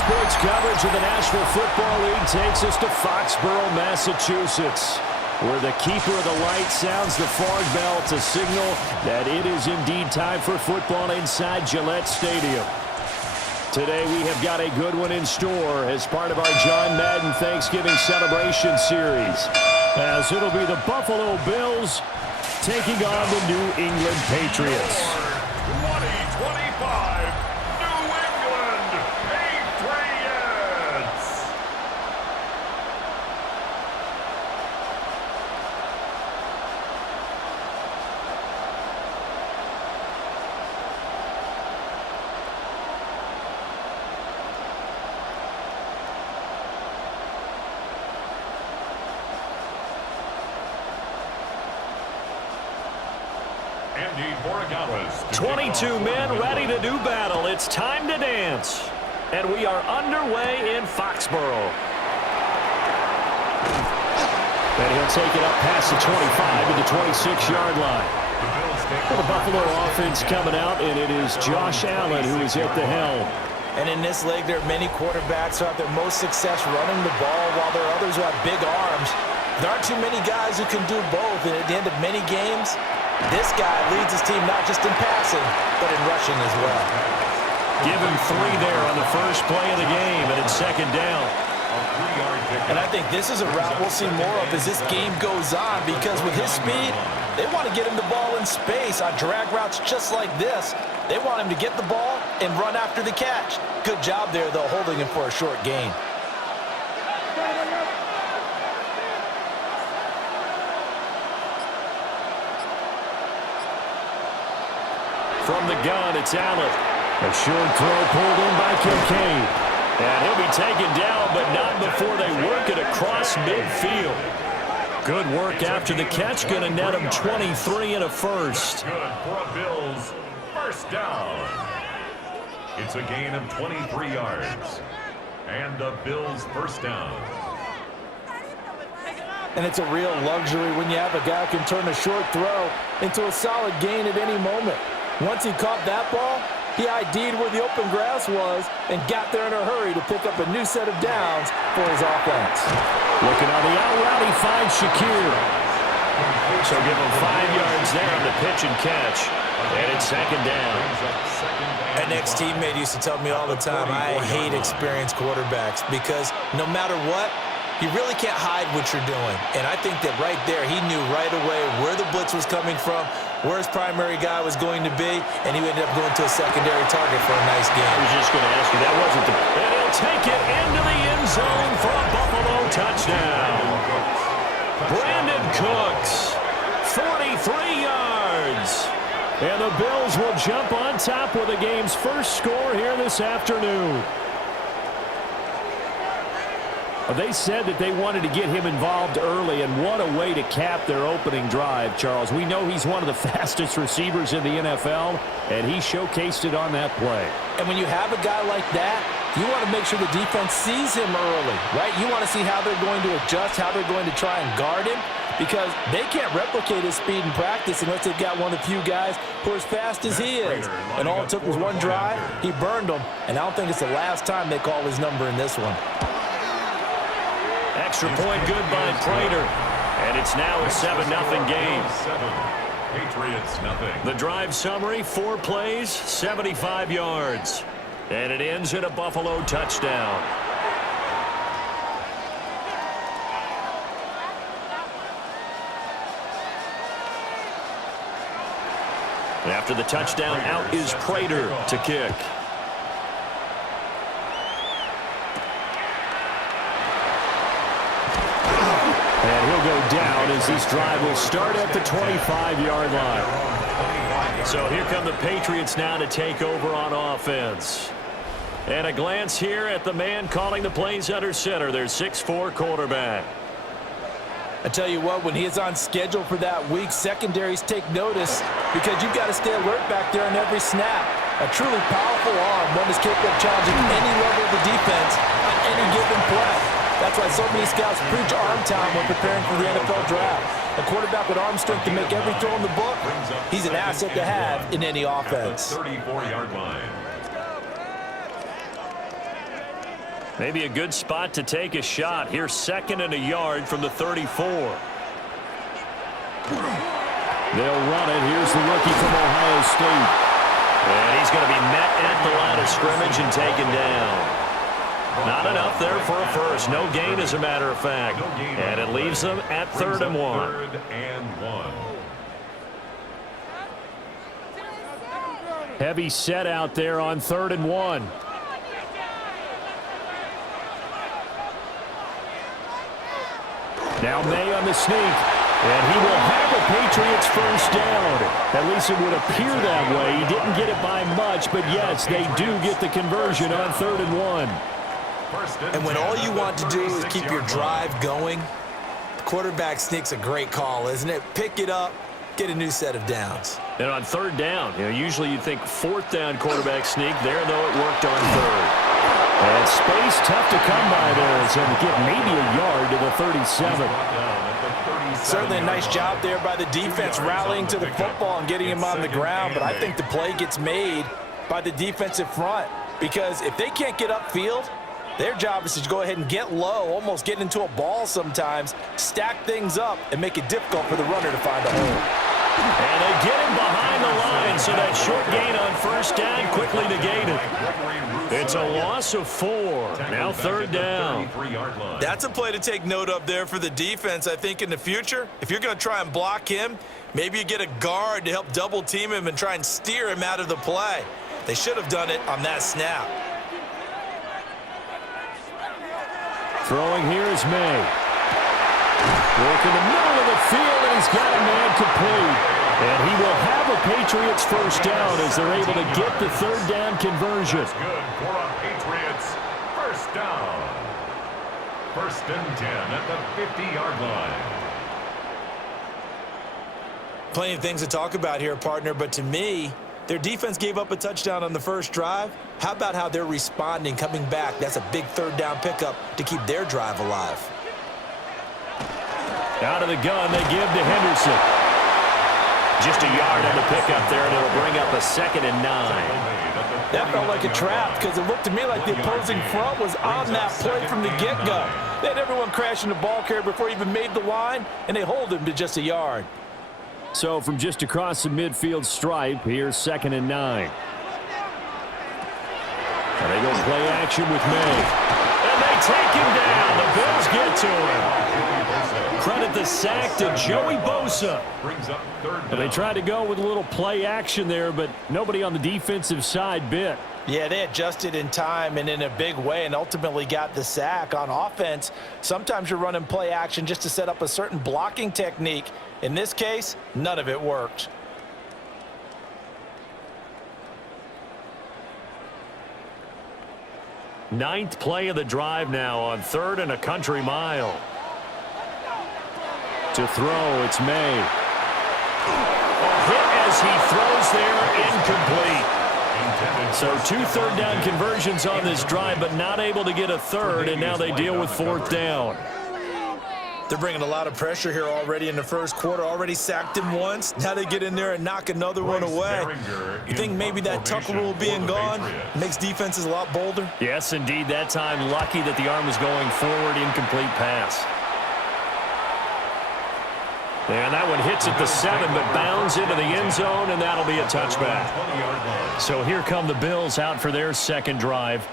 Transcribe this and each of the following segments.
Sports coverage of the National Football League takes us to Foxborough, Massachusetts, where the keeper of the light sounds the fog bell to signal that it is indeed time for football inside Gillette Stadium. Today we have got a good one in store as part of our John Madden Thanksgiving celebration series, as it'll be the Buffalo Bills taking on the New England Patriots. 2025 New England Patriots. Andy Borregales. 22 men ready to do battle. It's time to dance. And we are underway in Foxborough. And he'll take it up past the 25 to the 26-yard line. The Buffalo offense coming out, and it is Josh Allen who is at the helm. And in this league, there are many quarterbacks who have their most success running the ball, while there are others who have big arms. There aren't too many guys who can do both, and at the end of many games, this guy leads his team not just in passing, but in rushing as well. Give him 3 there on the first play of the game, and it's second down. And I think this is a route we'll see more of as this game goes on, because with his speed, they want to get him the ball in space on drag routes just like this. They want him to get the ball and run after the catch. Good job there, though, holding him for a short gain. From the gun, it's Allen. A short throw pulled in by Kincaid. And he'll be taken down, but not before they work it across midfield. Good work after the catch. Going to net him 23 and a first. Good for a Bills first down. It's a gain of 23 yards. And the Bills first down. And it's a real luxury when you have a guy who can turn a short throw into a solid gain at any moment. Once he caught that ball, he ID'd where the open grass was and got there in a hurry to pick up a new set of downs for his offense. Looking on the out route, he finds Shakir. So give him 5 yards there on the pitch and catch. And it's second down. An ex-teammate used to tell me all the time, I hate experienced quarterbacks because no matter what, you really can't hide what you're doing. And I think that right there, he knew right away where the blitz was coming from, where his primary guy was going to be, and he ended up going to a secondary target for a nice game. I was just going to ask you, that wasn't the... And he'll take it into the end zone for a Buffalo touchdown. Brandon Cooks, 43 yards. And the Bills will jump on top with the game's first score here this afternoon. They said that they wanted to get him involved early, and what a way to cap their opening drive, Charles. We know he's one of the fastest receivers in the NFL, and he showcased it on that play. And when you have a guy like that, you want to make sure the defense sees him early, right? You want to see how they're going to adjust, how they're going to try and guard him, because they can't replicate his speed in practice unless they've got one of the few guys who are as fast as he is. And all it took was one drive, he burned them, and I don't think it's the last time they call his number in this one. Extra point good by Prater. And it's now a 7-0 game. Patriots nothing. The drive summary, 4 plays, 75 yards. And it ends in a Buffalo touchdown. After the touchdown, out is Prater to kick. And he'll go down as this drive will start at the 25-yard line. So here come the Patriots now to take over on offense. And a glance here at the man calling the plays under center, their 6'4" quarterback. I tell you what, when he is on schedule for that week, secondaries take notice because you've got to stay alert back there on every snap. A truly powerful arm, one is capable of challenging any level of the defense on any given play. That's why so many scouts preach arm talent when preparing for the NFL draft. A quarterback with arm strength to make every throw in the book, he's an asset to have in any offense. 34-yard line. Maybe a good spot to take a shot. Here's 2nd and a yard from the 34. They'll run it. Here's the rookie from Ohio State. And he's going to be met at the line of scrimmage and taken down. Not enough there for a first. No gain, as a matter of fact. And it leaves them at 3rd and 1. 3rd and 1. Heavy set out there on 3rd and 1. Now May on the sneak. And he will have a Patriots first down. At least it would appear that way. He didn't get it by much, but yes, they do get the conversion on 3rd and 1. And when all you want to do is keep your drive going, the quarterback sneak's a great call, isn't it? Pick it up, get a new set of downs. And on 3rd down, usually you'd think 4th down quarterback sneak. There, though, it worked on 3rd. And space tough to come by there. So to get maybe a yard to the 37. Certainly a nice job there by the defense rallying to the football and getting him on the ground. But I think the play gets made by the defensive front. Because if they can't get upfield, their job is to go ahead and get low, almost get into a ball sometimes, stack things up, and make it difficult for the runner to find a hole. And they get him behind the line, so that short gain on 1st down quickly negated. It's a loss of 4. Now 3rd down. That's a play to take note of there for the defense. I think in the future, if you're going to try and block him, maybe you get a guard to help double team him and try and steer him out of the play. They should have done it on that snap. Throwing here is May. Work in the middle of the field, and he's got a man complete. And he will have a Patriots first down as they're able to get the 3rd down conversion. That's good for a Patriots first down. 1st and 10 at the 50-yard line. Plenty of things to talk about here, partner, but to me, their defense gave up a touchdown on the first drive. How about how they're responding, coming back? That's a big 3rd down pickup to keep their drive alive. Out of the gun, they give to Henderson. Just a yard on the pickup there, and it'll bring up a 2nd and 9. That felt like a trap because it looked to me like the opposing front was on that play from the get-go. They had everyone crashing the ball carrier before he even made the line, and they hold him to just a yard. So from just across the midfield stripe, here's 2nd and 9. And they go play action with May. And they take him down. The Bills get to him. Credit the sack to Joey Bosa. And they tried to go with a little play action there, but nobody on the defensive side bit. Yeah, they adjusted in time and in a big way and ultimately got the sack. On offense, sometimes you're running play action just to set up a certain blocking technique. In this case, none of it worked. Ninth play of the drive now on 3rd and a country mile. To throw, it's May. A hit as he throws there, incomplete. So 2 3rd down conversions on this drive, but not able to get a 3rd, and now they deal with 4th down. They're bringing a lot of pressure here already in the first quarter. Already sacked him once. Now they get in there and knock another one away. You think maybe that tuck rule being gone makes defenses a lot bolder? Yes, indeed. That time, lucky that the arm was going forward, incomplete pass. And that one hits at the 7, but bounds into the end zone, and that'll be a touchback. So here come the Bills out for their 2nd drive.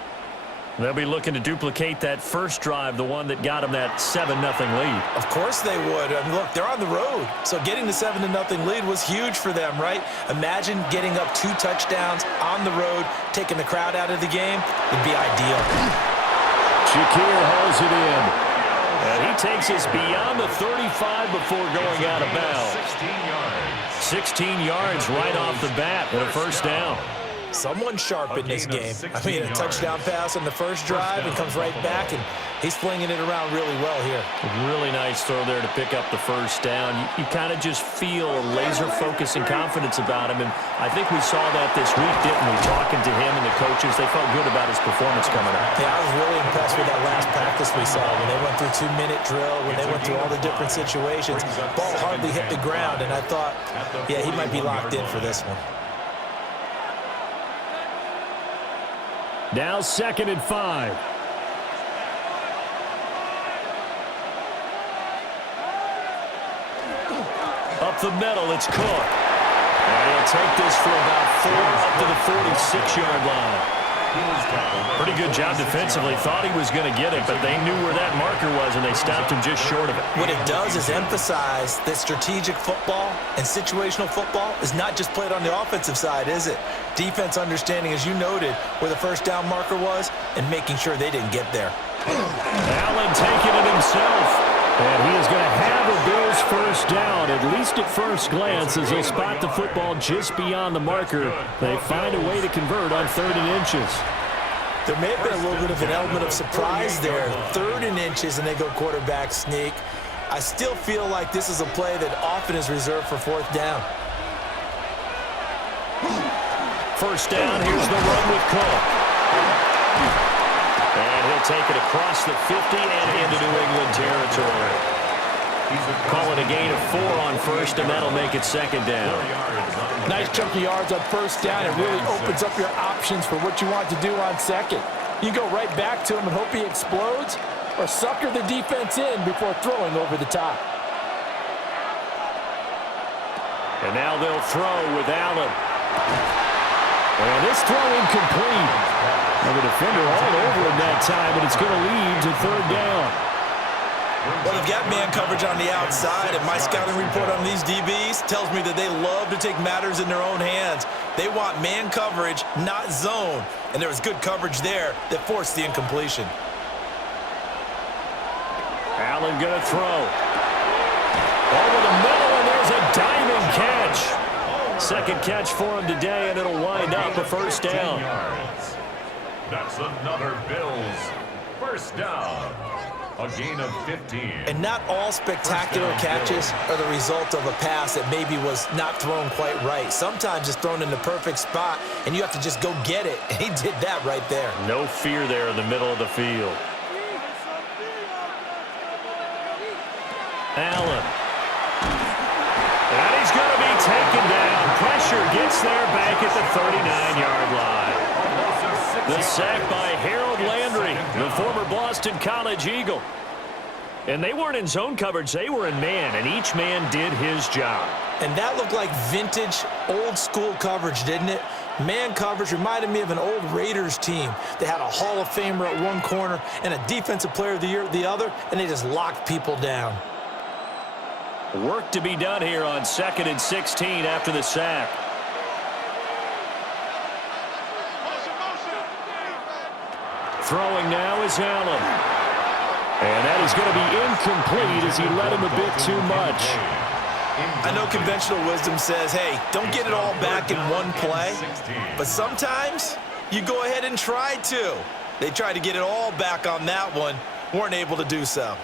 They'll be looking to duplicate that first drive, the one that got them that 7-0 lead. Of course they would. I mean, look, they're on the road. So getting the 7-0 lead was huge for them, right? Imagine getting up 2 touchdowns on the road, taking the crowd out of the game. It'd be ideal. Shakir hauls it in. And he takes us beyond the 35 before going out of bounds. 16 yards right off the bat and a first down. Someone sharp in this game. I mean, a touchdown pass on the first drive and comes right back, and he's flinging it around really well here. Really nice throw there to pick up the first down. You kind of just feel a laser focus and confidence about him, and I think we saw that this week, didn't we? Talking to him and the coaches, they felt good about his performance coming up. Yeah, I was really impressed with that last practice we saw when they went through 2-minute drill, when they went through all the different situations. Ball hardly hit the ground, and I thought, yeah, he might be locked in for this one. Now 2nd and 5. up the middle. It's Cook. And he'll take this for about 4 up to the 46-yard line. Pretty good job defensively. Thought he was going to get it, but they knew where that marker was, and they stopped him just short of it. What it does is emphasize that strategic football and situational football is not just played on the offensive side, is it? Defense understanding, as you noted, where the first down marker was and making sure they didn't get there. Allen taking it himself. And he is going to have a Bills first down, at least at first glance, as he'll spot the football just beyond the marker. They find a way to convert on 3rd and inches. There may have been a little bit of an element of surprise there. 3rd and inches, and they go quarterback sneak. I still feel like this is a play that often is reserved for 4th down. First down, here's the run with Cook. And he'll take it across the 50 and into New England territory. Call it a gain of 4 on first, and that'll make it 2nd down. Nice chunk of yards on first down. It really opens up your options for what you want to do on 2nd. You go right back to him and hope he explodes, or sucker the defense in before throwing over the top. And now they'll throw with Allen. And this throw incomplete. And the defender all over him that time, but it's going to lead to 3rd down. Well, they've got man coverage on the outside, and my scouting report on these DBs tells me that they love to take matters in their own hands. They want man coverage, not zone. And there was good coverage there that forced the incompletion. Allen going to throw. Over the middle, and there's a diving catch. 2nd catch for him today, and it'll wind up a first down. That's another Bills first down. A gain of 15. And not all spectacular catches are the result of a pass that maybe was not thrown quite right. Sometimes it's thrown in the perfect spot, and you have to just go get it. And he did that right there. No fear there in the middle of the field. Allen. And he's going to be taken down. Pressure gets there back at the 39-yard line. The sack by Harold Landry, the former Boston College Eagle. And they weren't in zone coverage, they were in man, and each man did his job. And that looked like vintage, old-school coverage, didn't it? Man coverage reminded me of an old Raiders team. They had a Hall of Famer at one corner and a Defensive Player of the Year at the other, and they just locked people down. Work to be done here on 2nd and 16 after the sack. Throwing now is Allen. And that is going to be incomplete as he led him a bit too much. I know conventional wisdom says, hey, don't get it all back in one play. But sometimes you go ahead and try to. They tried to get it all back on that one. Weren't able to do so.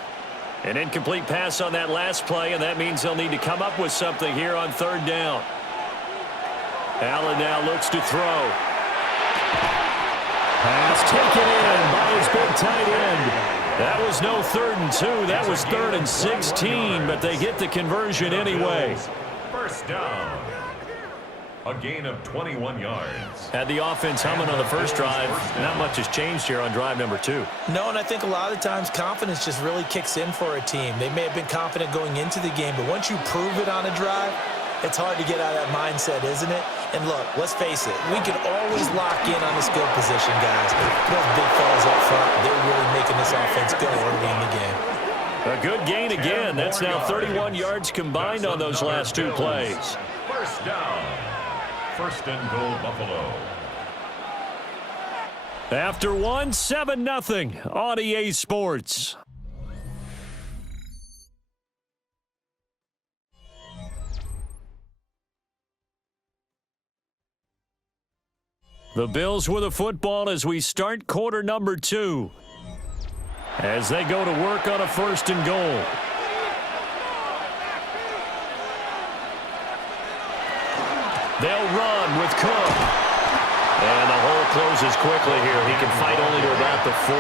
An incomplete pass on that last play, and that means they'll need to come up with something here on 3rd down. Allen now looks to throw. Pass taken in by his big tight end. That was no 3rd and 2. That was 3rd and 16, but they get the conversion anyway. First down. A gain of 21 yards. Had the offense humming on the first drive. Not much has changed here on drive number 2. No, and I think a lot of times confidence just really kicks in for a team. They may have been confident going into the game, but once you prove it on a drive, it's hard to get out of that mindset, isn't it? And look, let's face it, we can always lock in on the skill position, guys. Those big fellas up front, they're really making this offense go early in the game. A good gain again. That's now 31 yards combined on those last 2 plays. First down. 1st and goal, Buffalo. After 1, 7-0 on EA Sports. The Bills with the football as we start quarter number 2. As they go to work on a 1st and goal. They'll run with Cook. And the hole closes quickly here. He can fight only to about the 4.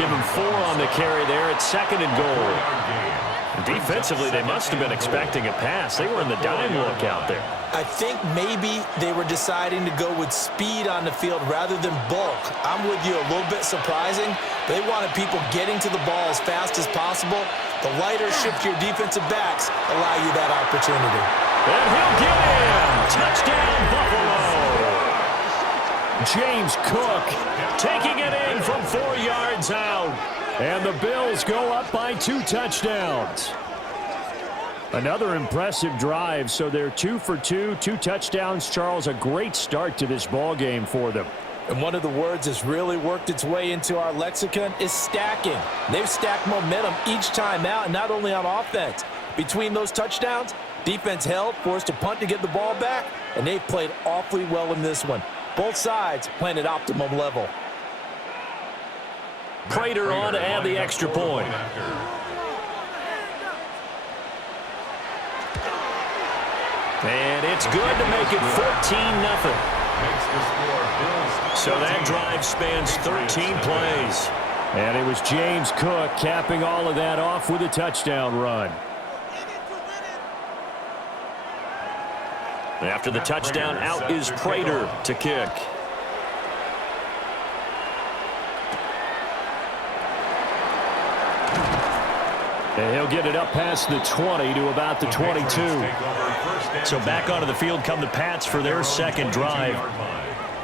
Give him 4 on the carry there at 2nd and goal. Defensively, they must have been expecting a pass. They were in the dime look out there. I think maybe they were deciding to go with speed on the field rather than bulk. I'm with you, a little bit surprising. They wanted people getting to the ball as fast as possible. The lighter shift your defensive backs allow you that opportunity. And he'll get in. Touchdown, Buffalo. James Cook taking it in from 4 yards out. And the Bills go up by 2 touchdowns. Another impressive drive, so they're 2 for 2, 2 touchdowns. Charles, a great start to this ball game for them. And one of the words that's really worked its way into our lexicon is stacking. They've stacked momentum each time out, and not only on offense. Between those touchdowns, defense held, forced a punt to get the ball back, and they've played awfully well in this one. Both sides playing at optimum level. Prater on to add the extra point. And it's good to make it 14-0. So that drive spans 13 plays. And it was James Cook capping all of that off with a touchdown run. After the touchdown, out is Prater to kick. And he'll get it up past the 20 to about the 22. So back onto the field come the Pats for their second drive.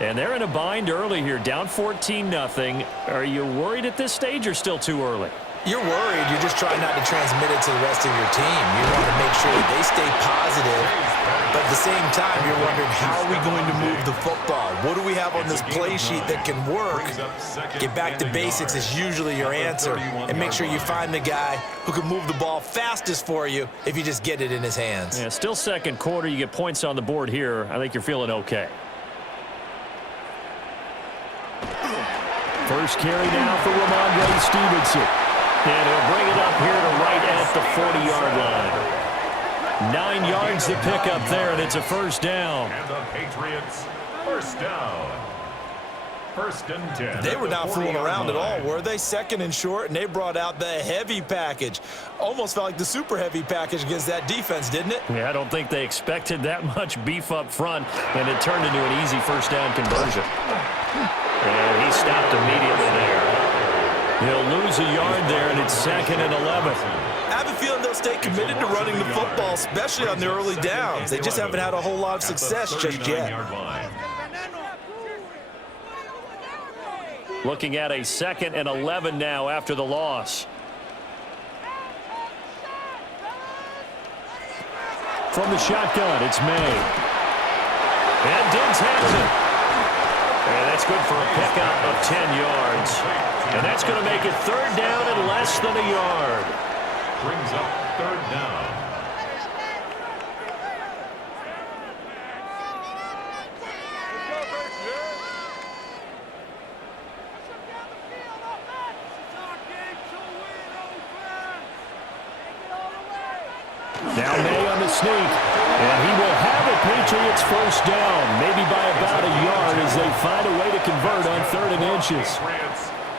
And they're in a bind early here, down 14-0. Are you worried at this stage or still too early? You're worried. You're just trying not to transmit it to the rest of your team. You want to make sure that they stay positive. But at the same time, you're wondering, how are we going to move the football? What do we have on this play sheet that can work? Get back to basics is usually your answer. And make sure you find the guy who can move the ball fastest for you if you just get it in his hands. Yeah, still second quarter. You get points on the board here. I think you're feeling okay. First carry now for Ramondre Stevenson. And he'll bring it up here to right at the 40-yard line. 9 yards to pick up there, and it's a first down. And the Patriots, first down. First and 10. They were not fooling around at all, were they? Second and short, and they brought out the heavy package. Almost felt like the super heavy package against that defense, didn't it? Yeah, I don't think they expected that much beef up front, and it turned into an easy first down conversion. And he stopped immediately there. He'll lose a yard there, and it's 2nd and 11. I have a feeling they'll stay committed to running the football, especially on the early downs. They just haven't had a whole lot of success just yet. Looking at a 2nd and 11 now after the loss. From the shotgun, it's May. And Diggs has it. And that's good for a pickup of 10 yards. And that's going to make it 3rd down and less than a yard. Brings up 3rd down. Now May on the sneak, and he will have a Patriots first down, maybe by about a yard as they find a way to convert on 3rd and inches.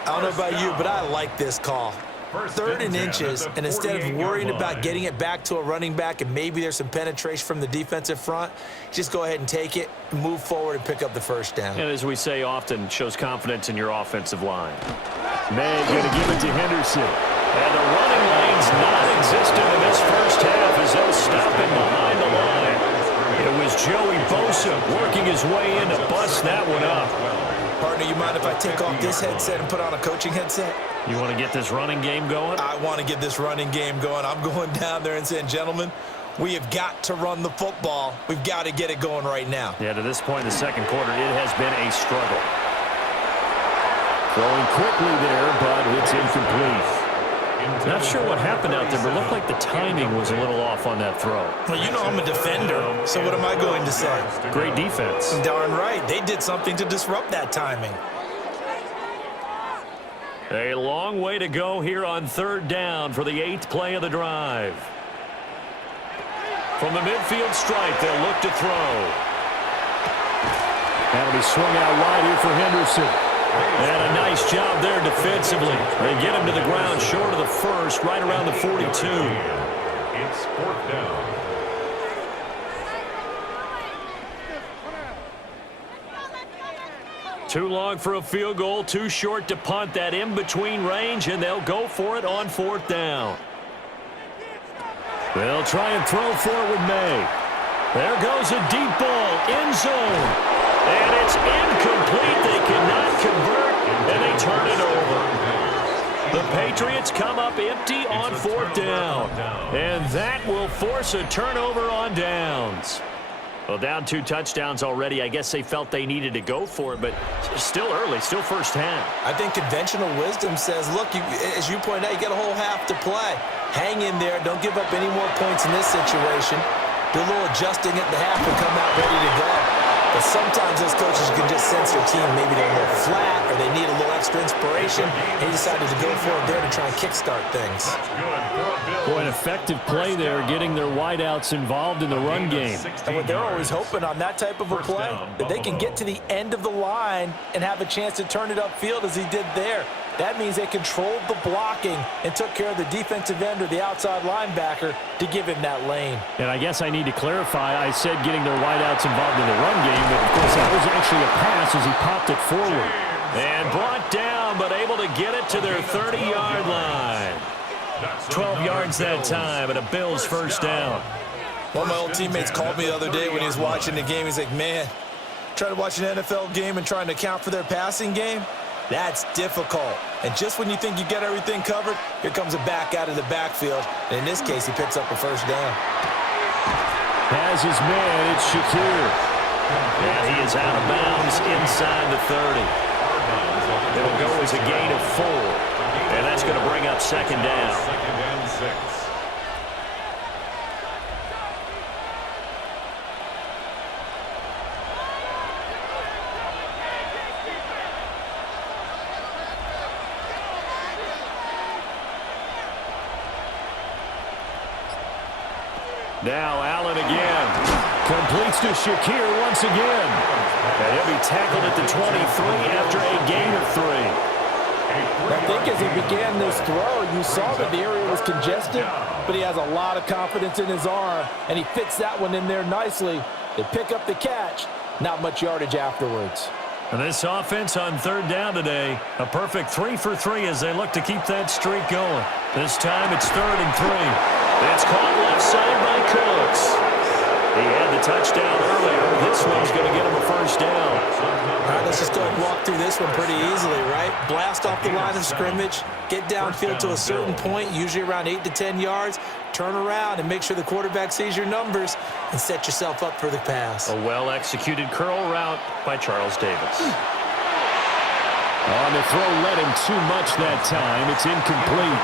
I don't know about you, but I like this call. 3rd and inches, and instead of worrying about getting it back to a running back and maybe there's some penetration from the defensive front, just go ahead and take it, move forward, and pick up the first down. And as we say often, shows confidence in your offensive line. May going to give it to Henderson. And the running lane's non-existent in this first half as they'll stop him behind the line. It was Joey Bosa working his way in to bust that one up. Partner, you mind if I take off this headset and put on a coaching headset? You want to get this running game going? I want to get this running game going. I'm going down there and saying, gentlemen, we have got to run the football. We've got to get it going right now. Yeah, to this point in the second quarter, it has been a struggle. Throwing quickly there, but it's incomplete. Not sure what happened out there, but it looked like the timing was a little off on that throw. Well, you know I'm a defender, so what am I going to say? Great defense. Darn right. They did something to disrupt that timing. A long way to go here on 3rd down for the 8th play of the drive. From the midfield stripe, they'll look to throw. That'll be swung out wide here for Henderson. And a nice job there defensively. They get him to the ground short of the first, right around the 42. It's 4th down. Too long for a field goal, too short to punt. That in-between range, and they'll go for it on 4th down. They'll try and throw for it with May. There goes a deep ball, end zone. And it's incomplete. They cannot convert, and they turn it over. The Patriots come up empty on fourth down. And that will force a turnover on downs. Well, down 2 touchdowns already. I guess they felt they needed to go for it, but still early, still first half. I think conventional wisdom says, look, as you pointed out, you got a whole half to play. Hang in there. Don't give up any more points in this situation. Do a little adjusting at the half and come out ready to go. But sometimes those coaches can just sense their team. Maybe they're a little flat or they need a little extra inspiration. He decided to go for it there to try and kickstart things. Boy, an effective play there, getting their wideouts involved in the run game. And what they're always hoping on that type of a play, that they can get to the end of the line and have a chance to turn it upfield as he did there. That means they controlled the blocking and took care of the defensive end or the outside linebacker to give him that lane. And I guess I need to clarify, I said getting their wideouts involved in the run game, but of course that was actually a pass as he popped it forward. And brought down, but able to get it to their 30-yard line. 12 yards that time, and a Bills first down. One of my old teammates called me the other day when he was watching the game. He's like, man, trying to watch an NFL game and trying to account for their passing game? That's difficult. And just when you think you get everything covered, here comes a back out of the backfield. And in this case, he picks up a first down. Has his man, it's Shakir. And he is out of bounds inside the 30. It'll go as a gain of 4. And that's going to bring up second down. Second and 6. Now Allen again. Completes to Shakir once again. And he'll be tackled at the 23 after a gain of 3. I think as he began this throw, you saw that the area was congested, but he has a lot of confidence in his arm, and he fits that one in there nicely. They pick up the catch, not much yardage afterwards. And this offense on third down today, a perfect 3 for 3 as they look to keep that streak going. This time it's 3rd and 3. It's caught left side by Cooks. He had the touchdown earlier. This one's going to get him a first down. All right, let's just go and walk through this one pretty easily, right? Blast off the line of scrimmage, get downfield to a certain point, usually around 8 to 10 yards, turn around and make sure the quarterback sees your numbers and set yourself up for the pass. A well-executed curl route by Charles Davis. On the throw, led him too much that time. It's incomplete.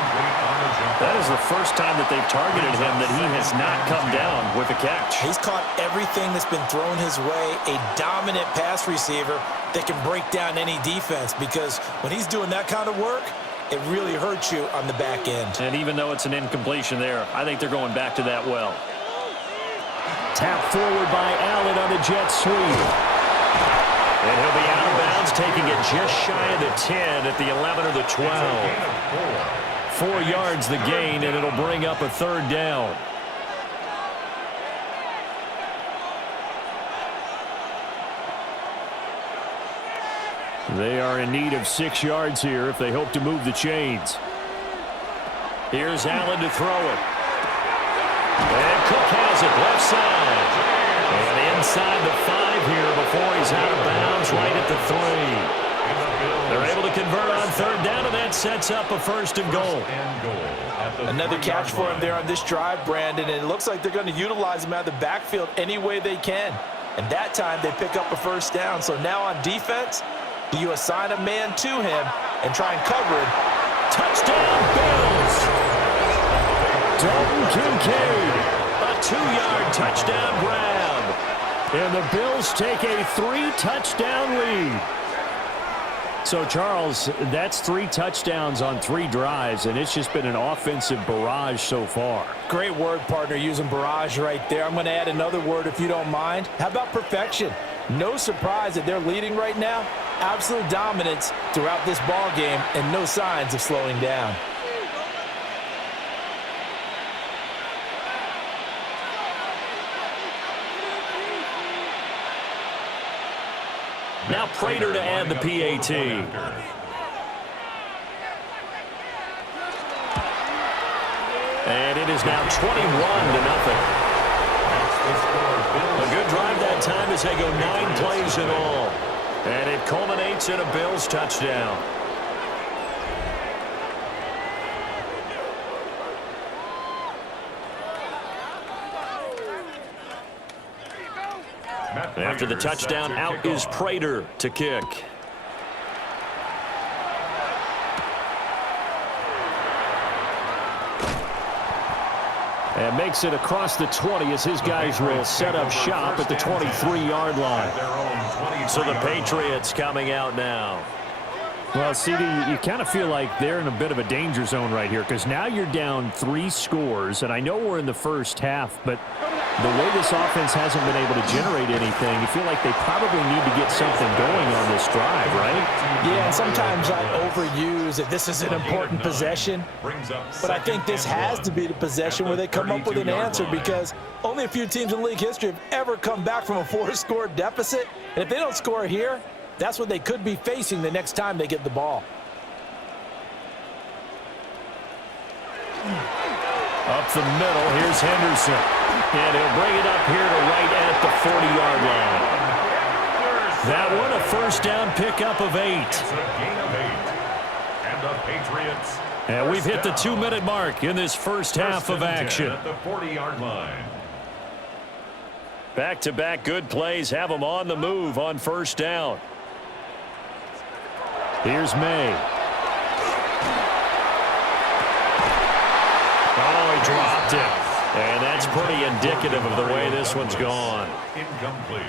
That is the first time that they've targeted him that he has not come down with a catch. He's caught everything that's been thrown his way, a dominant pass receiver that can break down any defense, because when he's doing that kind of work, it really hurts you on the back end. And even though it's an incompletion there, I think they're going back to that well. Tap forward by Allen on the jet sweep. And he'll be out of bounds, taking it just shy of the 10 at the 11 or the 12. 4 yards the gain, and it'll bring up a 3rd down. They are in need of 6 yards here if they hope to move the chains. Here's Allen to throw it. And Cook has it left side. And inside the 5 here before he's out of bounds right at the 3. They're able to convert on 3rd down, and that sets up a 1st and goal. Another catch for him there on this drive, Brandon, and it looks like they're going to utilize him out of the backfield any way they can. And that time they pick up a 1st down. So now on defense, do you assign a man to him and try and cover him? Touchdown, Bills! Dalton Kincaid, a 2-yard touchdown grab. And the Bills take a 3-touchdown lead. So, Charles, that's 3 touchdowns on 3 drives, and it's just been an offensive barrage so far. Great word, partner, using barrage right there. I'm going to add another word if you don't mind. How about perfection? No surprise that they're leading right now. Absolute dominance throughout this ball game and no signs of slowing down. Now Prater to add the PAT. And it is now 21-0. A good drive that time as they go 9 plays in all. And it culminates in a Bills touchdown. After the touchdown, out is Prater to kick. And makes it across the 20 as his guys will set up shop at the 23-yard line. So the Patriots coming out now. Well, CD, you kind of feel like they're in a bit of a danger zone right here because now you're down 3 scores, and I know we're in the first half, but the way this offense hasn't been able to generate anything, you feel like they probably need to get something going on this drive, right? Yeah, and sometimes I overuse if this is an important possession, but I think this has to be the possession where they come up with an answer because only a few teams in league history have ever come back from a 4-score deficit, and if they don't score here, that's what they could be facing the next time they get the ball. Up the middle, here's Henderson. And he'll bring it up here to right at the 40-yard line. That one, a first down pickup of 8. It's a gain of 8. And the Patriots. And we've hit the 2-minute mark in this first half of action. At the 40-yard line. Back-to-back good plays have them on the move on first down. Here's May. Oh, he dropped it. And that's pretty indicative of the way this one's gone. Incomplete.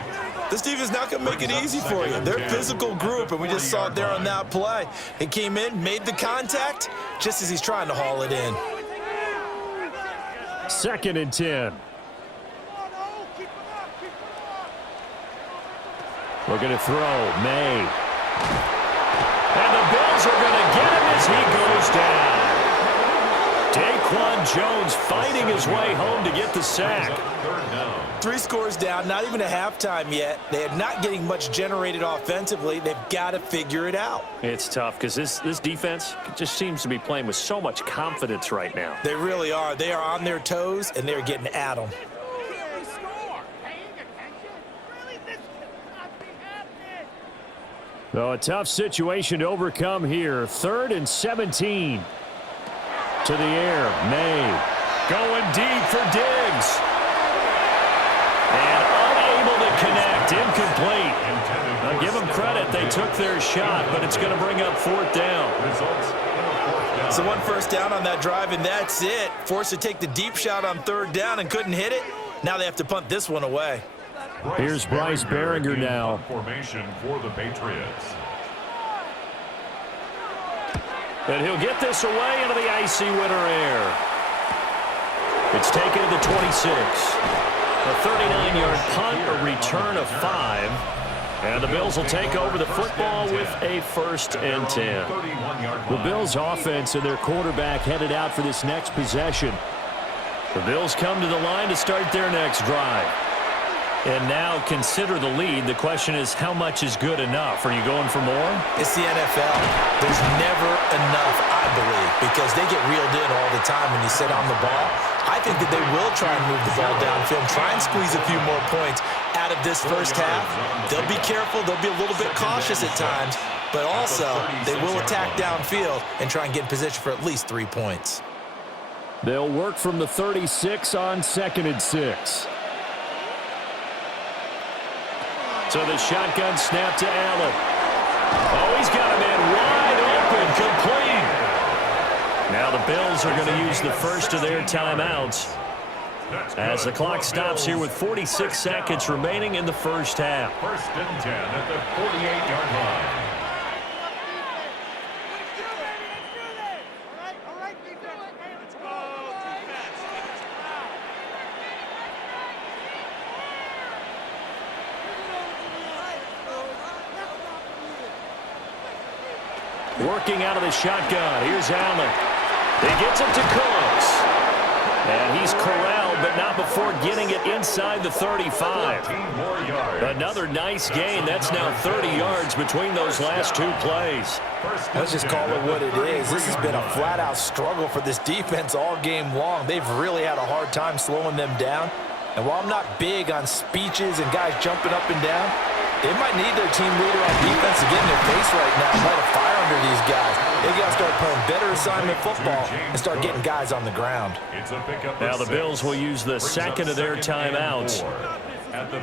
This defense is not going to make it easy for you. They're a physical group, and we just saw it there on that play. He came in, made the contact, just as he's trying to haul it in. 2nd and 10. We're going to throw May. And the Bills are going to get him as he goes down. Daquan Jones fighting his way home to get the sack. 3 scores down, not even a halftime yet. They are not getting much generated offensively. They've got to figure it out. It's tough because this defense just seems to be playing with so much confidence right now. They really are. They are on their toes, and they're getting at them. So a tough situation to overcome here. 3rd and 17. To the air, May. Going deep for Diggs. And unable to connect, incomplete. Now give them credit, they took their shot, but it's going to bring up 4th down. So 1 first down on that drive, and that's it. Forced to take the deep shot on 3rd down and couldn't hit it. Now they have to punt this one away. Here's Bryce Behringer now. Formation for the Patriots. And he'll get this away into the icy winter air. It's taken to the 26. A 39-yard punt, a return of 5. And the Bills will take over the football with a 1st and 10. The Bills offense and their quarterback headed out for this next possession. The Bills come to the line to start their next drive. And now consider the lead. The question is, how much is good enough? Are you going for more? It's the NFL. There's never enough, I believe, because they get reeled in all the time when you sit on the ball. I think that they will try and move the ball downfield, try and squeeze a few more points out of this first half. They'll be careful. They'll be a little bit cautious at times, but also they will attack downfield and try and get in position for at least 3 points. They'll work from the 36 on 2nd and 6. So the shotgun snap to Allen. Oh, he's got a man wide open, complete. Now the Bills are going to use the first of their timeouts as the clock stops here with 46 seconds remaining in the first half. 1st and 10 at the 48-yard line. Working out of the shotgun. Here's Allen. He gets it to Cooks. And he's corralled but not before getting it inside the 35. Another nice gain. That's now 30 yards between those last two plays. Let's just call it what it is. This has been a flat-out struggle for this defense all game long. They've really had a hard time slowing them down. And while I'm not big on speeches and guys jumping up and down, they might need their team leader on defense to get in their face right now and light a fire under these guys. They got to start playing better assignment football and start getting guys on the ground. Now the Bills will use the second of their timeouts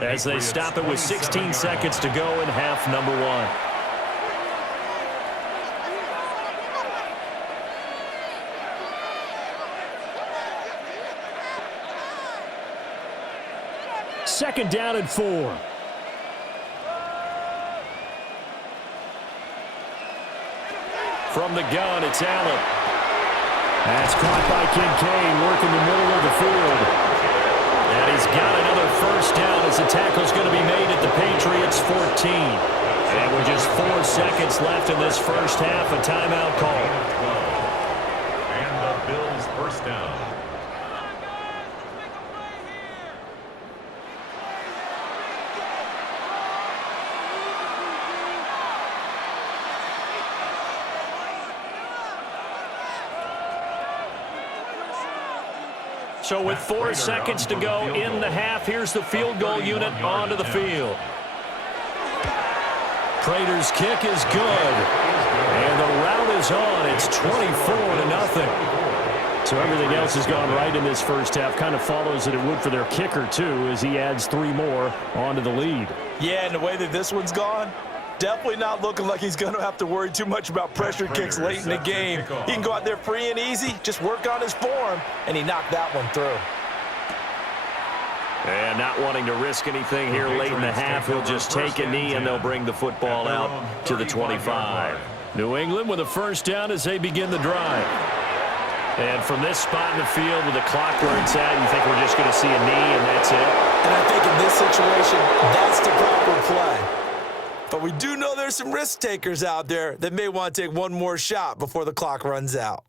as they stop it with 16 seconds to go in half number one. Second down and 4. From the gun, it's Allen. That's caught by Kincaid, working the middle of the field. And he's got another first down as the tackle's going to be made at the Patriots 14. And with just 4 seconds left in this first half, a timeout call. And the Bills first down. So with 4 seconds to go in the half, here's the field goal unit onto the field. Prater's kick is good. And the route is on. It's 24-0. So everything else has gone right in this first half. Kind of follows that it would for their kicker, too, as he adds 3 more onto the lead. Yeah, and the way that this one's gone, definitely not looking like he's going to have to worry too much about pressure kicks late in the game. He can go out there free and easy, just work on his form, and he knocked that one through. And not wanting to risk anything here late in the half, he'll just take a knee, and they'll bring the football out to the 25. New England with a first down as they begin the drive. And from this spot in the field with the clock where it's at, you think we're just going to see a knee, and that's it? And I think in this situation, that's the proper play. But we do know there's some risk takers out there that may want to take one more shot before the clock runs out.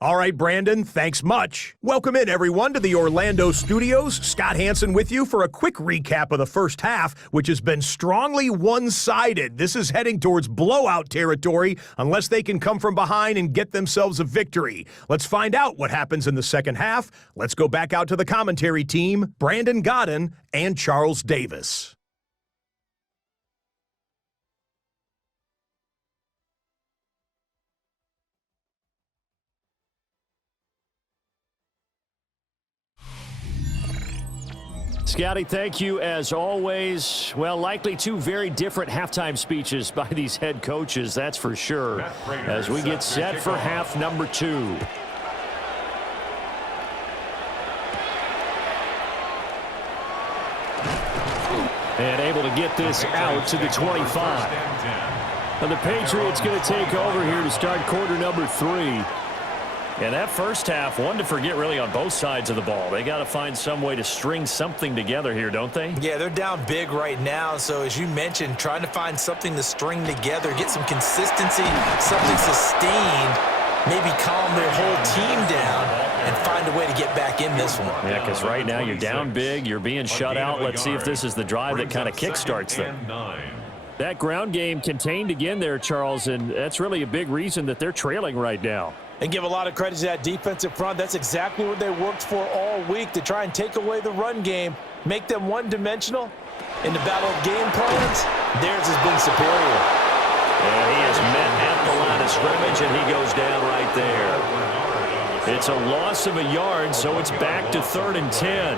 All right, Brandon, thanks much. Welcome in, everyone, to the Orlando studios. Scott Hansen with you for a quick recap of the first half, which has been strongly one-sided. This is heading towards blowout territory unless they can come from behind and get themselves a victory. Let's find out what happens in the second half. Let's go back out to the commentary team, Brandon Godden and Charles Davis. Scotty, thank you as always. Well, likely 2 very different halftime speeches by these head coaches, that's for sure, as we get set for half number 2. And able to get this out to the 25. And the Patriots going to take over here to start quarter number 3. And that first half, one to forget really on both sides of the ball. They got to find some way to string something together here, don't they? Yeah, they're down big right now. So as you mentioned, trying to find something to string together, get some consistency, something sustained, maybe calm their whole team down and find a way to get back in this one. Yeah, because right now you're down big, you're being shut out. Let's see if this is the drive that kind of kickstarts them. That ground game contained again there, Charles, and that's really a big reason that they're trailing right now. And give a lot of credit to that defensive front. That's exactly what they worked for all week, to try and take away the run game, make them one-dimensional. In the battle of game plans, theirs has been superior. And he is met at the line of scrimmage, and he goes down right there. It's a loss of a yard, so it's back to 3rd and 10.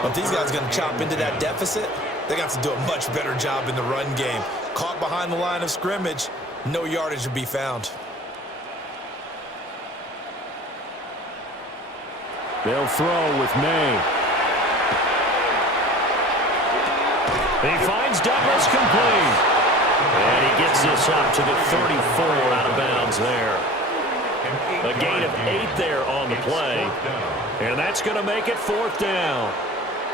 But these guys are going to chop into that deficit. They got to do a much better job in the run game. Caught behind the line of scrimmage, no yardage will be found. They'll throw with May. He finds Douglas complete. And he gets this up to the 34 out of bounds there. A gain of 8 there on the play. And that's going to make it 4th down.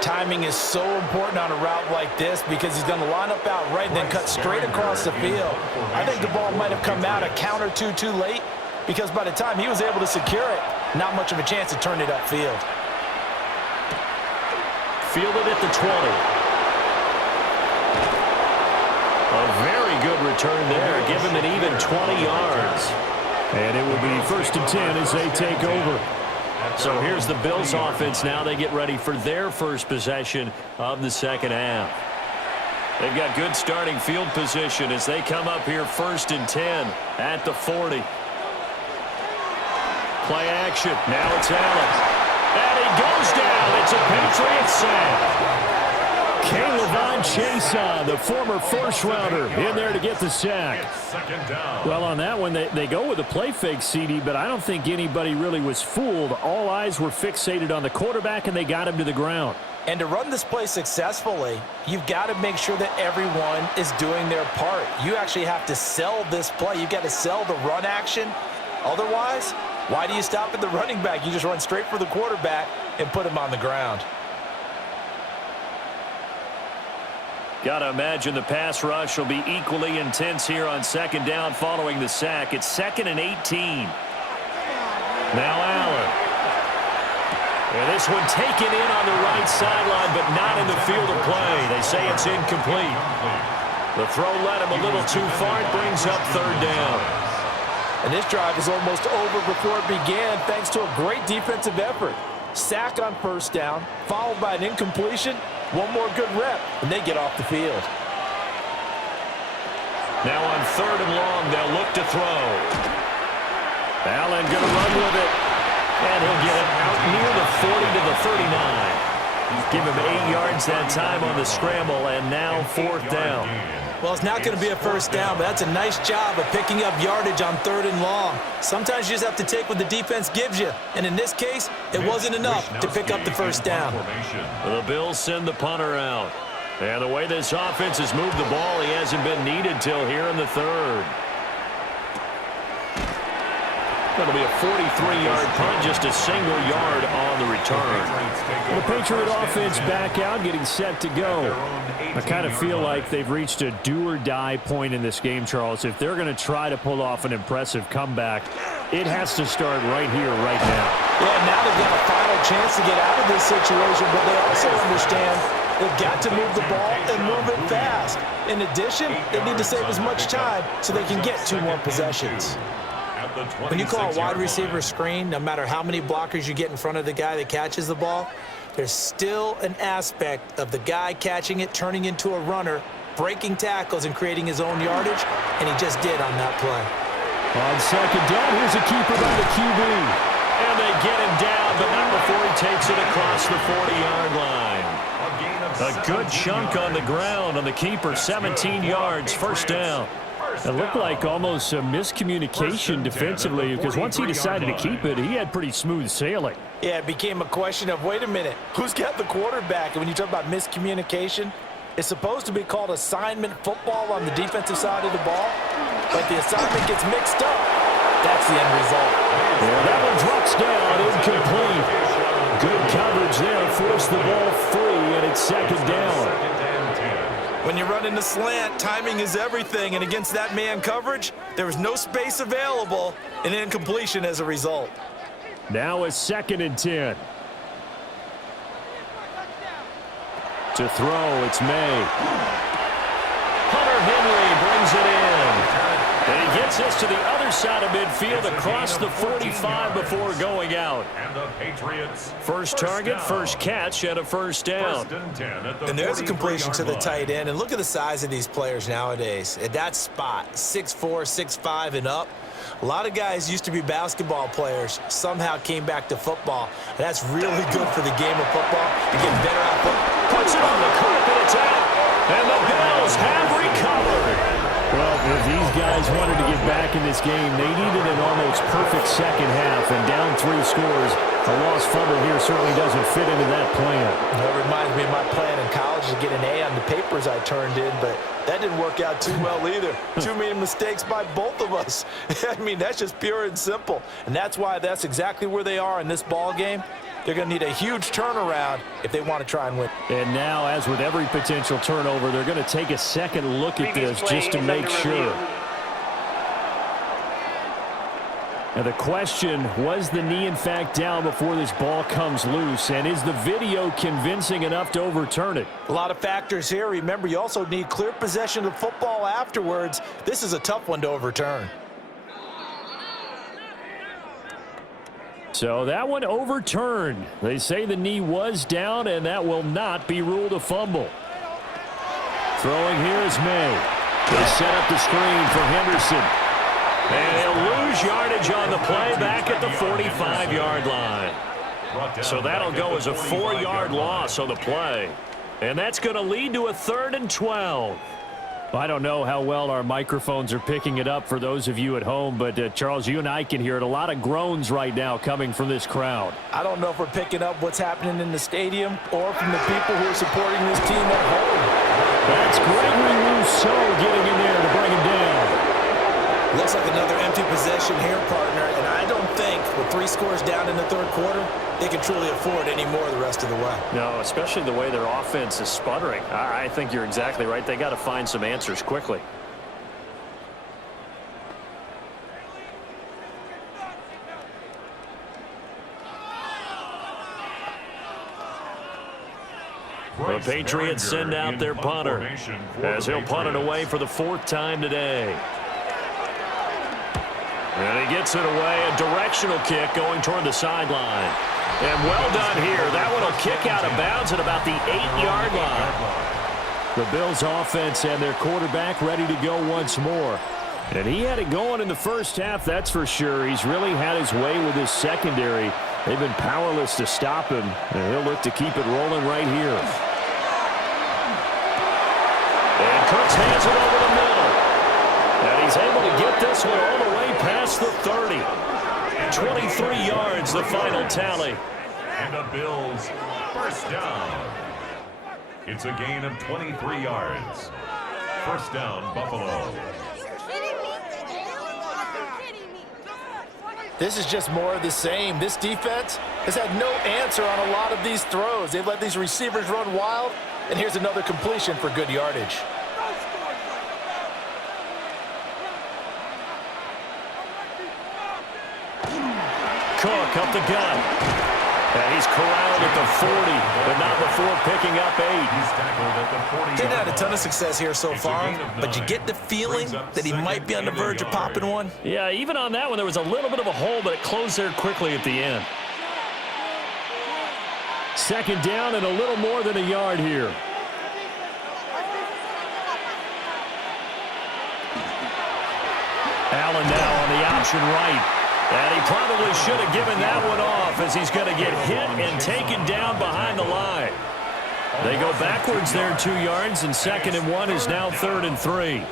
Timing is so important on a route like this because he's going to line up out right and then cut straight across the field. I think the ball might have come out a count or two too late because by the time he was able to secure it, not much of a chance to turn it upfield. fielded at the 20. A very good return there. Give him an even 20 yards. And it will be 1st and 10 as they take over. So here's the Bills offense now. They get ready for their first possession of the second half. They've got good starting field position as they come up here 1st and 10 at the 40. Play action. Now it's Allen. And he goes down. It's a Patriots sack. Caleb Chase, the former first-rounder, in there to get the sack. Well, on that one, they go with a play fake, CD, but I don't think anybody really was fooled. All eyes were fixated on the quarterback, and they got him to the ground. And to run this play successfully, you've got to make sure that everyone is doing their part. You actually have to sell this play. You've got to sell the run action. Otherwise, why do you stop at the running back? You just run straight for the quarterback and put him on the ground. Got to imagine the pass rush will be equally intense here on second down following the sack. It's 2nd and 18. Now Allen. And this one taken in on the right sideline, but not in the field of play. They say it's incomplete. The throw led him a little too far. It brings up 3rd down. And this drive is almost over before it began thanks to a great defensive effort. Sack on 1st down, followed by an incompletion. One more good rep, and they get off the field. Now on 3rd and long, they'll look to throw. Allen going to run with it. And he'll get it out near the 40 to the 39. Give him 8 yards that time on the scramble, and now 4th down. Well, it's not going to be a 1st down, but that's a nice job of picking up yardage on 3rd and long. Sometimes you just have to take what the defense gives you, and in this case, it wasn't enough to pick up the 1st down. The Bills send the punter out. And the way this offense has moved the ball, he hasn't been needed till here in the 3rd. That'll be a 43-yard punt, just a single yard on the return. The Patriot offense back out, getting set to go. I kind of feel like they've reached a do-or-die point in this game, Charles. If they're going to try to pull off an impressive comeback, it has to start right here, right now. Yeah, now they've got a final chance to get out of this situation, but they also understand they've got to move the ball and move it fast. In addition, they need to save as much time so they can get 2 more possessions. When you call a wide receiver screen, no matter how many blockers you get in front of the guy that catches the ball, there's still an aspect of the guy catching it, turning into a runner, breaking tackles and creating his own yardage, and he just did on that play. On 2nd down, here's a keeper by the QB. And they get him down, but not before he takes it across the 40-yard line. A good chunk on the ground on the keeper, 17 yards, 1st down. It looked like almost a miscommunication defensively because once he decided to keep it, he had pretty smooth sailing. Yeah, it became a question of, wait a minute, who's got the quarterback? And when you talk about miscommunication, it's supposed to be called assignment football on the defensive side of the ball, but the assignment gets mixed up. That's the end result. Yeah, that one drops down, incomplete. Good coverage there, forced the ball free, and it's 2nd down. When you're running the slant, timing is everything, and against that man coverage, there was no space available, and incompletion as a result. Now a 2nd and 10. To throw, it's May. Hunter Henry brings it in. And he gets this to the other side of midfield across the 45 before going out. And the Patriots. First target, first catch, and a 1st down. 1st and 10 at the And there's a completion to the line. tight end. And look at the size of these players nowadays. At that spot, 6'4", 6'5", and up. A lot of guys used to be basketball players, somehow came back to football. And that's really good for the game of football. You're getting better at football. Puts it on the carpet, it's out. And the Bills have recovered. Well, if these guys wanted to get back in this game, they needed an almost perfect second half, and down 3 scores. A lost fumble here certainly doesn't fit into that plan. That reminds me of my plan in college to get an A on the papers I turned in, but that didn't work out too well either. Too many mistakes by both of us. I mean, that's just pure and simple. And that's why that's exactly where they are in this ball game. They're going to need a huge turnaround if they want to try and win. And now, as with every potential turnover, they're going to take a second look at this just to make sure. Now the question, was the knee in fact down before this ball comes loose? And is the video convincing enough to overturn it? A lot of factors here. Remember, you also need clear possession of the football afterwards. This is a tough one to overturn. So that one overturned. They say the knee was down, and that will not be ruled a fumble. Throwing here is May. They set up the screen for Henderson. And he'll lose yardage on the play back at the 45-yard line. So that'll go as a 4-yard loss on the play. And that's going to lead to a 3rd and 12. I don't know how well our microphones are picking it up for those of you at home, but Charles, you and I can hear it. A lot of groans right now coming from this crowd. I don't know if we're picking up what's happening in the stadium or from the people who are supporting this team at home. That's Gregory Rousseau getting in there to bring him down. Looks like another empty possession here, partner, and I don't think with 3 scores down in the 3rd quarter, they can truly afford any more the rest of the way. No, especially the way their offense is sputtering. I think you're exactly right. They got to find some answers quickly. The Patriots send out their punter as he'll punt it away for the 4th time today. And he gets it away, a directional kick going toward the sideline. And well done here. That one will kick out of bounds at about the 8-yard line. The Bills offense and their quarterback ready to go once more. And he had it going in the first half, that's for sure. He's really had his way with his secondary. They've been powerless to stop him, and he'll look to keep it rolling right here. And Cooks hands it over the middle. And he's able to get this one all the way past the 30. 23 yards, the final tally. And the Bills first down. It's a gain of 23 yards. First down, Buffalo. This is just more of the same. This defense has had no answer on a lot of these throws. They've let these receivers run wild, and here's another completion for good yardage. Cook up the gun. And he's corralled at the 40, but not before picking up 8. He's tackled at the 40. Didn't have a ton of success here so far, but you get the feeling that he might be on the verge of popping one. Yeah, even on that one, there was a little bit of a hole, but it closed there quickly at the end. 2nd down and a little more than a yard here. Allen now on the option right. And he probably should have given that one off as he's going to get hit and taken down behind the line. They go backwards there 2 yards, and 2nd and 1 is now 3rd and 3.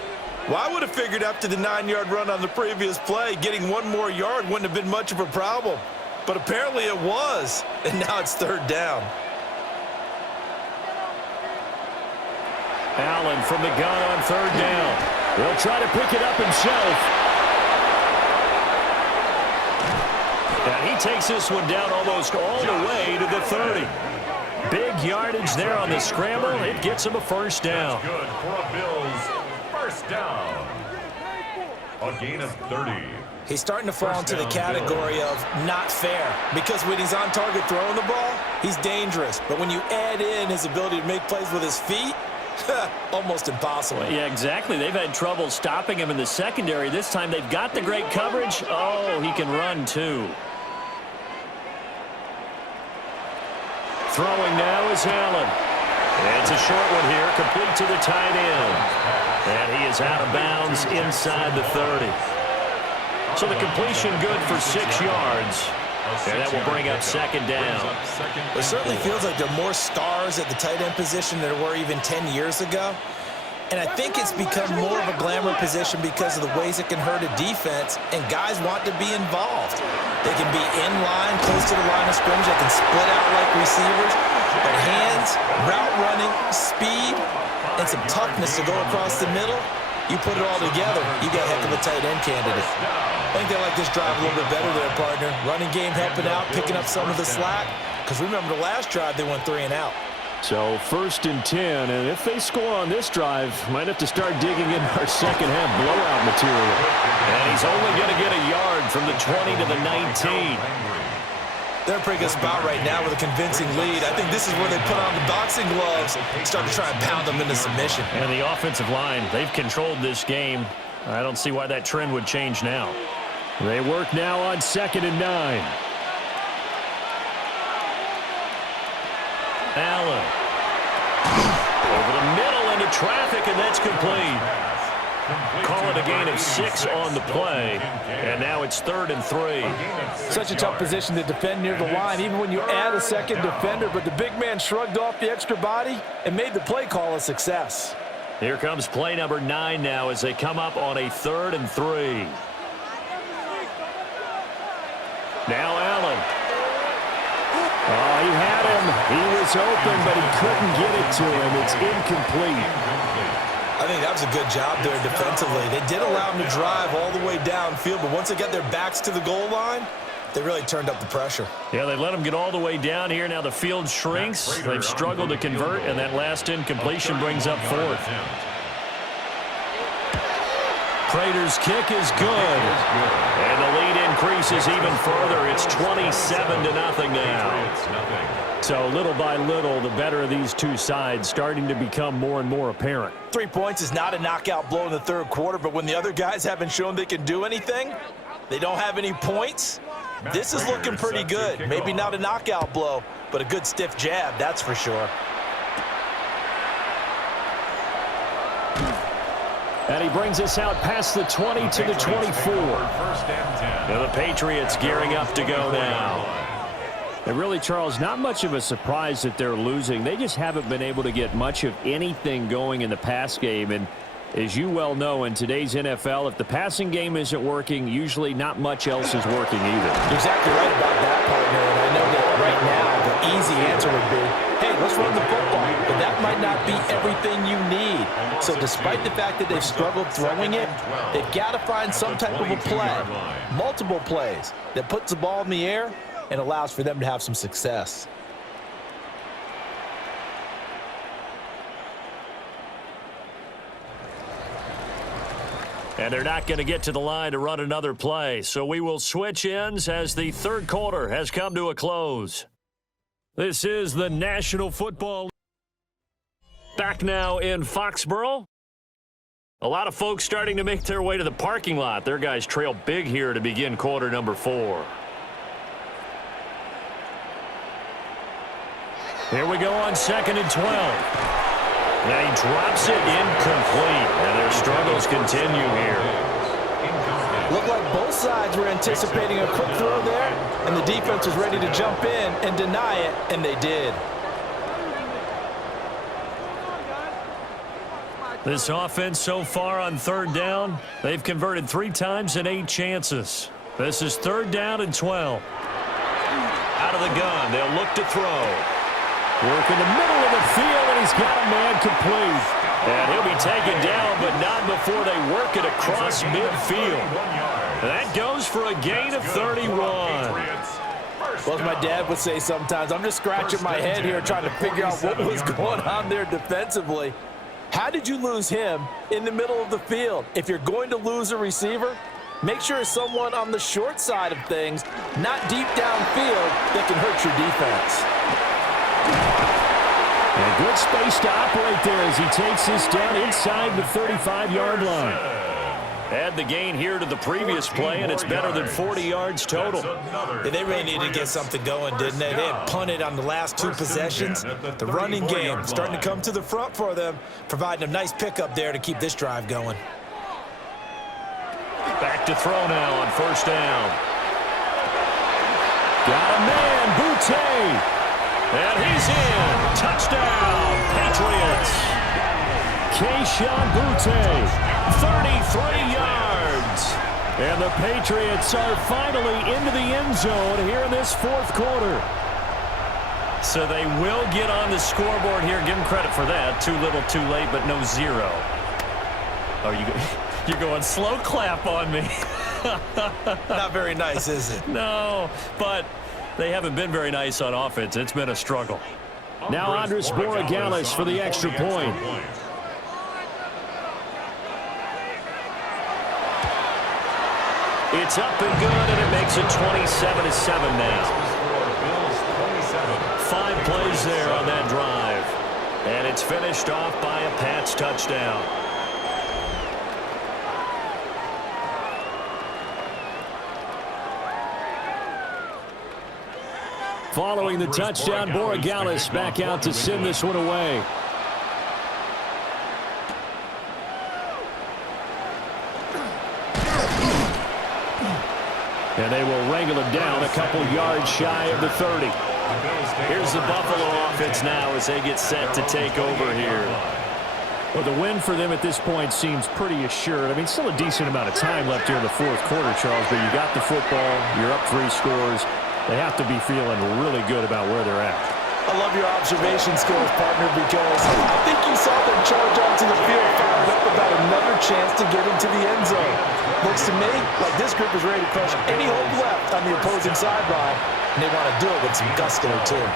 Well, I would have figured after the 9-yard run on the previous play, getting 1 more yard wouldn't have been much of a problem. But apparently it was, and now it's 3rd down. Allen from the gun on 3rd down. He'll try to pick it up himself. And he takes this one down almost all the way to the 30. Big yardage there on the scramble. It gets him a first down. That's good for a Bills first down. A gain of 30. He's starting to fall into the category of not fair, because when he's on target throwing the ball, he's dangerous. But when you add in his ability to make plays with his feet, almost impossible. Yeah, exactly. They've had trouble stopping him in the secondary. This time they've got the great coverage. Oh, he can run too. Throwing now is Allen. It's a short one here, complete to the tight end. And he is out of bounds inside the 30. So the completion good for 6 yards. And that will bring up 2nd down. It certainly feels like there are more stars at the tight end position than there were even 10 years ago. And I think it's become more of a glamour position because of the ways it can hurt a defense, and guys want to be involved. They can be in line, close to the line of scrimmage. They can split out like receivers. But hands, route running, speed, and some toughness to go across the middle, you put it all together, you got a heck of a tight end candidate. I think they like this drive a little bit better there, partner. Running game helping out, picking up some of the slack. Because remember, the last drive, they went 3 and out. So 1st and 10, and if they score on this drive, might have to start digging in our second half blowout material. And he's only going to get a yard from the 20 to the 19. They're in a pretty good spot right now with a convincing lead. I think this is where they put on the boxing gloves and start to try and pound them into submission. And the offensive line, they've controlled this game. I don't see why that trend would change now. They work now on 2nd and 9. Allen. Over the middle into traffic, and that's complete. Call it a gain of 6 on the play, and now it's 3rd and 3. Such a tough position to defend near the line, even when you add a second defender, but the big man shrugged off the extra body and made the play call a success. Here comes play number 9 now as they come up on a 3rd and 3. Now Allen. Oh, he had him. He was open, but he couldn't get it to him. It's incomplete. I think that was a good job there defensively. They did allow him to drive all the way downfield, but once they got their backs to the goal line, they really turned up the pressure. Yeah, they let him get all the way down here. Now the field shrinks. They've struggled to convert, and that last incompletion brings up 4th. Prater's kick is good. And the lead increases even further. It's 27-0 now. So little by little, the better of these two sides starting to become more and more apparent. 3 points is not a knockout blow in the 3rd quarter, but when the other guys haven't shown they can do anything, they don't have any points, this is looking pretty good. Maybe not a knockout blow, but a good stiff jab, that's for sure. And he brings us out past the 20 to the 24. Now the Patriots gearing up to go now. And really, Charles, not much of a surprise that they're losing. They just haven't been able to get much of anything going in the pass game. And as you well know, in today's NFL, if the passing game isn't working, usually not much else is working either. You're exactly right about that, partner. And I know that right now the easy answer would be, hey, let's run the football. But that might not be everything you need. So despite the fact that they've struggled throwing it, they've got to find some type of a play, multiple plays, that puts the ball in the air and allows for them to have some success. And they're not going to get to the line to run another play. So we will switch ends as the 3rd quarter has come to a close. This is the National Football League. Back now in Foxborough. A lot of folks starting to make their way to the parking lot. Their guys trail big here to begin quarter number 4. Here we go on 2nd and 12. Now he drops it incomplete, and their struggles continue here. Looked like both sides were anticipating a quick throw there, and the defense was ready to jump in and deny it, and they did. This offense so far on 3rd down, they've converted 3 times in 8 chances. This is 3rd down and 12. Out of the gun, they'll look to throw. Work in the middle of the field, and he's got a man complete. And he'll be taken down, but not before they work it across midfield. That goes for a gain of 31. Well, as my dad would say sometimes, I'm just scratching my head here trying to figure out what was going on there defensively. How did you lose him in the middle of the field? If you're going to lose a receiver, make sure it's someone on the short side of things, not deep downfield, that can hurt your defense. And good space to operate there as he takes this down inside the 35-yard line. Add the gain here to the previous play, and it's better than 40 yards total. Yeah, they really needed to get something going, didn't they? They had punted on the last 2 possessions. The running game starting to come to the front for them, providing a nice pickup there to keep this drive going. Back to throw now on 1st down. Got a man, Boutte. And he's in. Touchdown, Patriots. Keyshawn Boutte, 33 yards. And the Patriots are finally into the end zone here in this 4th quarter. So they will get on the scoreboard here. Give them credit for that. Too little, too late, but no 0. Oh, you're going slow clap on me. Not very nice, is it? No, but they haven't been very nice on offense. It's been a struggle. Now Andres Borregales for the extra point. It's up and good, and it makes it 27-7 now. 5 plays there on that drive. And it's finished off by a Pats touchdown. Following the touchdown, Borregales back out to send this one away. And they will wrangle him down a couple yards shy of the 30. Here's the Buffalo offense now as they get set to take over here. Well, the win for them at this point seems pretty assured. I mean, still a decent amount of time left here in the fourth quarter, Charles, but you got the football, you're up 3 scores. They have to be feeling really good about where they're at. I love your observation skills, partner, because I think you saw them charge onto the field, fired up about another chance to get into the end zone. Looks to me like this group is ready to crush any hope left on the opposing sideline, and they want to do it with some gusto, too.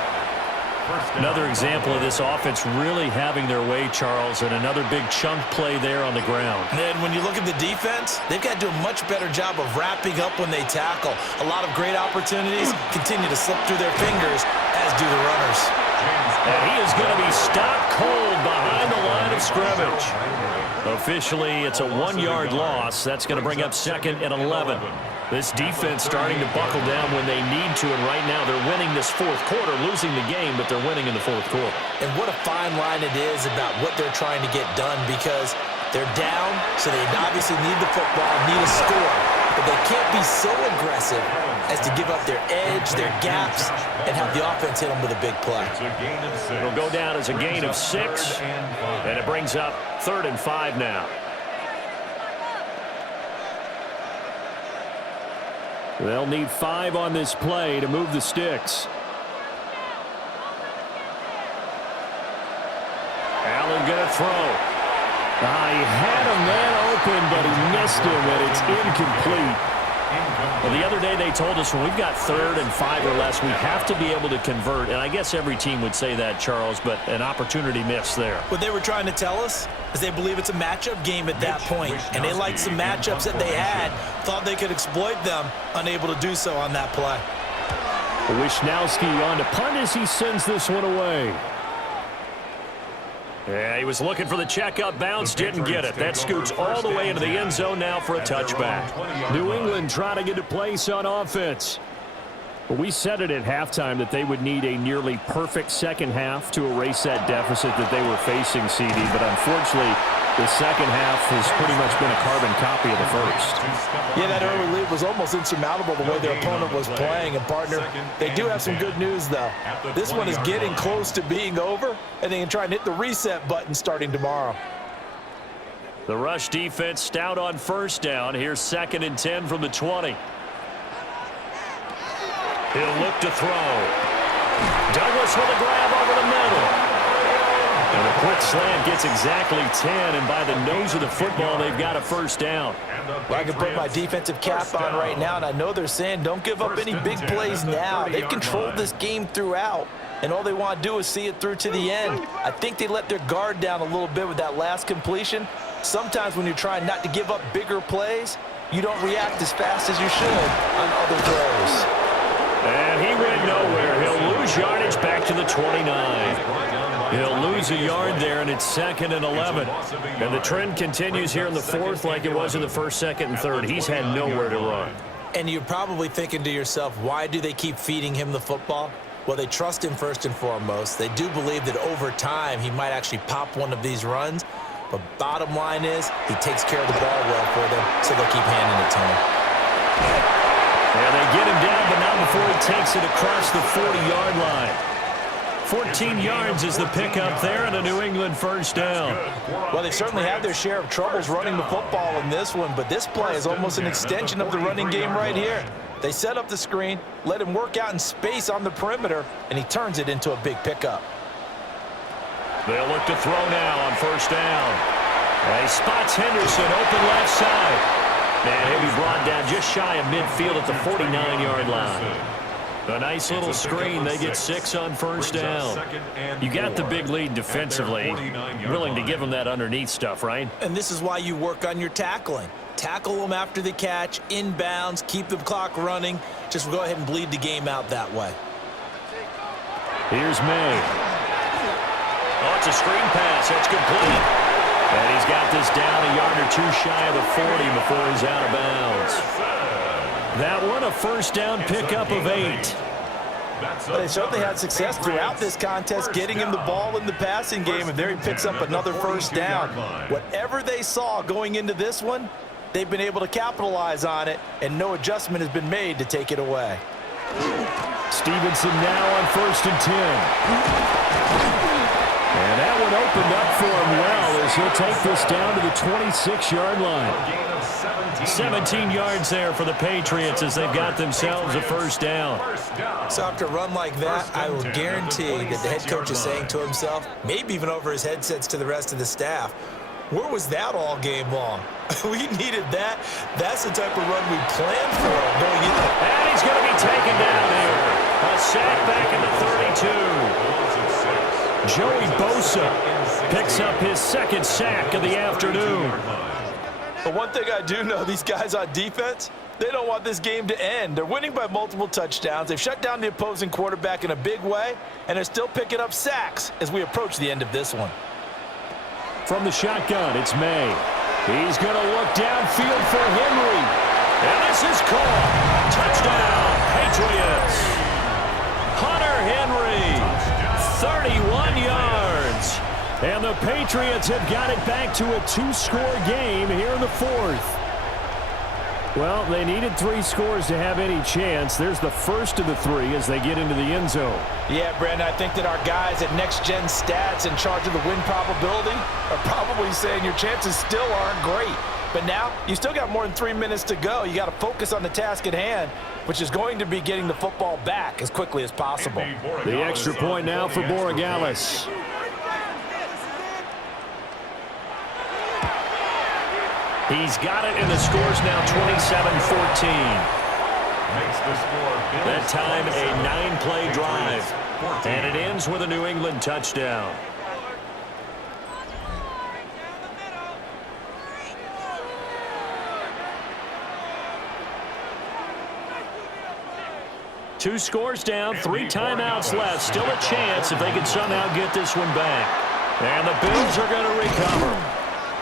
Another example of this offense really having their way, Charles, and another big chunk play there on the ground. And when you look at the defense, they've got to do a much better job of wrapping up when they tackle. A lot of great opportunities continue to slip through their fingers, as do the runners. And he is going to be stopped cold behind the line of scrimmage. Officially, it's a 1-yard loss. That's going to bring up 2nd and 11. This defense starting to buckle down when they need to, and right now they're winning this fourth quarter, losing the game, but they're winning in the fourth quarter. And what a fine line it is about what they're trying to get done, because they're down, so they obviously need the football, need a score, but they can't be so aggressive as to give up their edge, their gaps, and have the offense hit them with a big play. It'll go down as a gain of 6, and it brings up 3rd and 5 now. They'll need 5 on this play to move the sticks. Allen going to throw. He had a man open, but he missed him, and it's incomplete. Well, the other day they told us when we've got 3rd and 5 or less, we have to be able to convert. And I guess every team would say that, Charles, but an opportunity missed there. What they were trying to tell us is they believe it's a matchup game at that point, and they liked some matchups that they had, thought they could exploit them, unable to do so on that play. Wishnowski on to punt as he sends this one away. Yeah, he was looking for the checkup bounce, didn't get it. That scoots all the way into the end zone now for a touchback. New England trying to get a place on offense. Well, we said it at halftime that they would need a nearly perfect second half to erase that deficit that they were facing, CD, but unfortunately, the second half has pretty much been a carbon copy of the first. Yeah, that early lead was almost insurmountable the way their opponent was playing. And, partner, they do have some good news, though. This one is getting close to being over, and they can try and hit the reset button starting tomorrow. The rush defense stout on first down. Here's 2nd and 10 from the 20. He'll look to throw. Douglas with a grab over the middle. And a quick slant gets exactly 10, and by the nose of the football, they've got a first down. Well, I can put my defensive cap on right now, and I know they're saying don't give up any big plays now. They've controlled this game throughout, and all they want to do is see it through to the end. I think they let their guard down a little bit with that last completion. Sometimes when you're trying not to give up bigger plays, you don't react as fast as you should on other throws. And he went nowhere. He'll lose yardage back to the 29. He'll lose a yard there, and it's 2nd and 11. And the trend continues here in the fourth like it was in the first, second, and third. He's had nowhere to run. And you're probably thinking to yourself, why do they keep feeding him the football? Well, they trust him first and foremost. They do believe that over time he might actually pop one of these runs. But bottom line is he takes care of the ball well for them, so they'll keep handing it to him. And they get him down, but not before he takes it across the 40-yard line. 14 yards is the pickup there, and a New England first down. Well, they certainly have their share of troubles running the football in this one, but this play is almost an extension of the running game right here. They set up the screen, let him work out in space on the perimeter, and he turns it into a big pickup. They'll look to throw now on first down. And he spots Henderson open left side. And he'll be brought down just shy of midfield at the 49-yard line. A nice little screen. They get 6 on first down. You got the big lead defensively. Willing to give them that underneath stuff, right? And this is why you work on your tackling. Tackle them after the catch, inbounds, keep the clock running. Just go ahead and bleed the game out that way. Here's May. Oh, it's a screen pass. That's complete. And he's got this down a yard or two shy of the 40 before he's out of bounds. That one, a first down pickup of 8. But they certainly had success throughout this contest getting him the ball in the passing game, and there he picks up another first down. Whatever they saw going into this one, they've been able to capitalize on it, and no adjustment has been made to take it away. Stevenson now on 1st and 10. And that one opened up for him well as he'll take this down to the 26-yard line. 17 yards there for the Patriots as they've got themselves a first down. So after a run like that, I will guarantee that the head coach is saying to himself, maybe even over his headsets to the rest of the staff, where was that all game long? We needed that. That's the type of run we planned for going in. And he's going to be taken down here. A sack back in the 32. Joey Bosa picks up his second sack of the afternoon. But one thing I do know, these guys on defense, they don't want this game to end. They're winning by multiple touchdowns. They've shut down the opposing quarterback in a big way, and they're still picking up sacks as we approach the end of this one. From the shotgun, it's May. He's going to look downfield for Henry. And this is caught. Touchdown, Patriots. Hunter Henry, 31 yards. And the Patriots have got it back to a 2-score game here in the 4th. Well, they needed 3 scores to have any chance. There's the first of the 3 as they get into the end zone. Yeah, Brandon, I think that our guys at Next Gen Stats in charge of the win probability are probably saying your chances still aren't great. But now, you still got more than 3 minutes to go. You got to focus on the task at hand, which is going to be getting the football back as quickly as possible. The extra point now for Borregales. He's got it, and the score's now 27-14. That time, a 9-play drive. And it ends with a New England touchdown. Two scores down, 3 timeouts left. Still a chance if they can somehow get this one back. And the Bills are going to recover.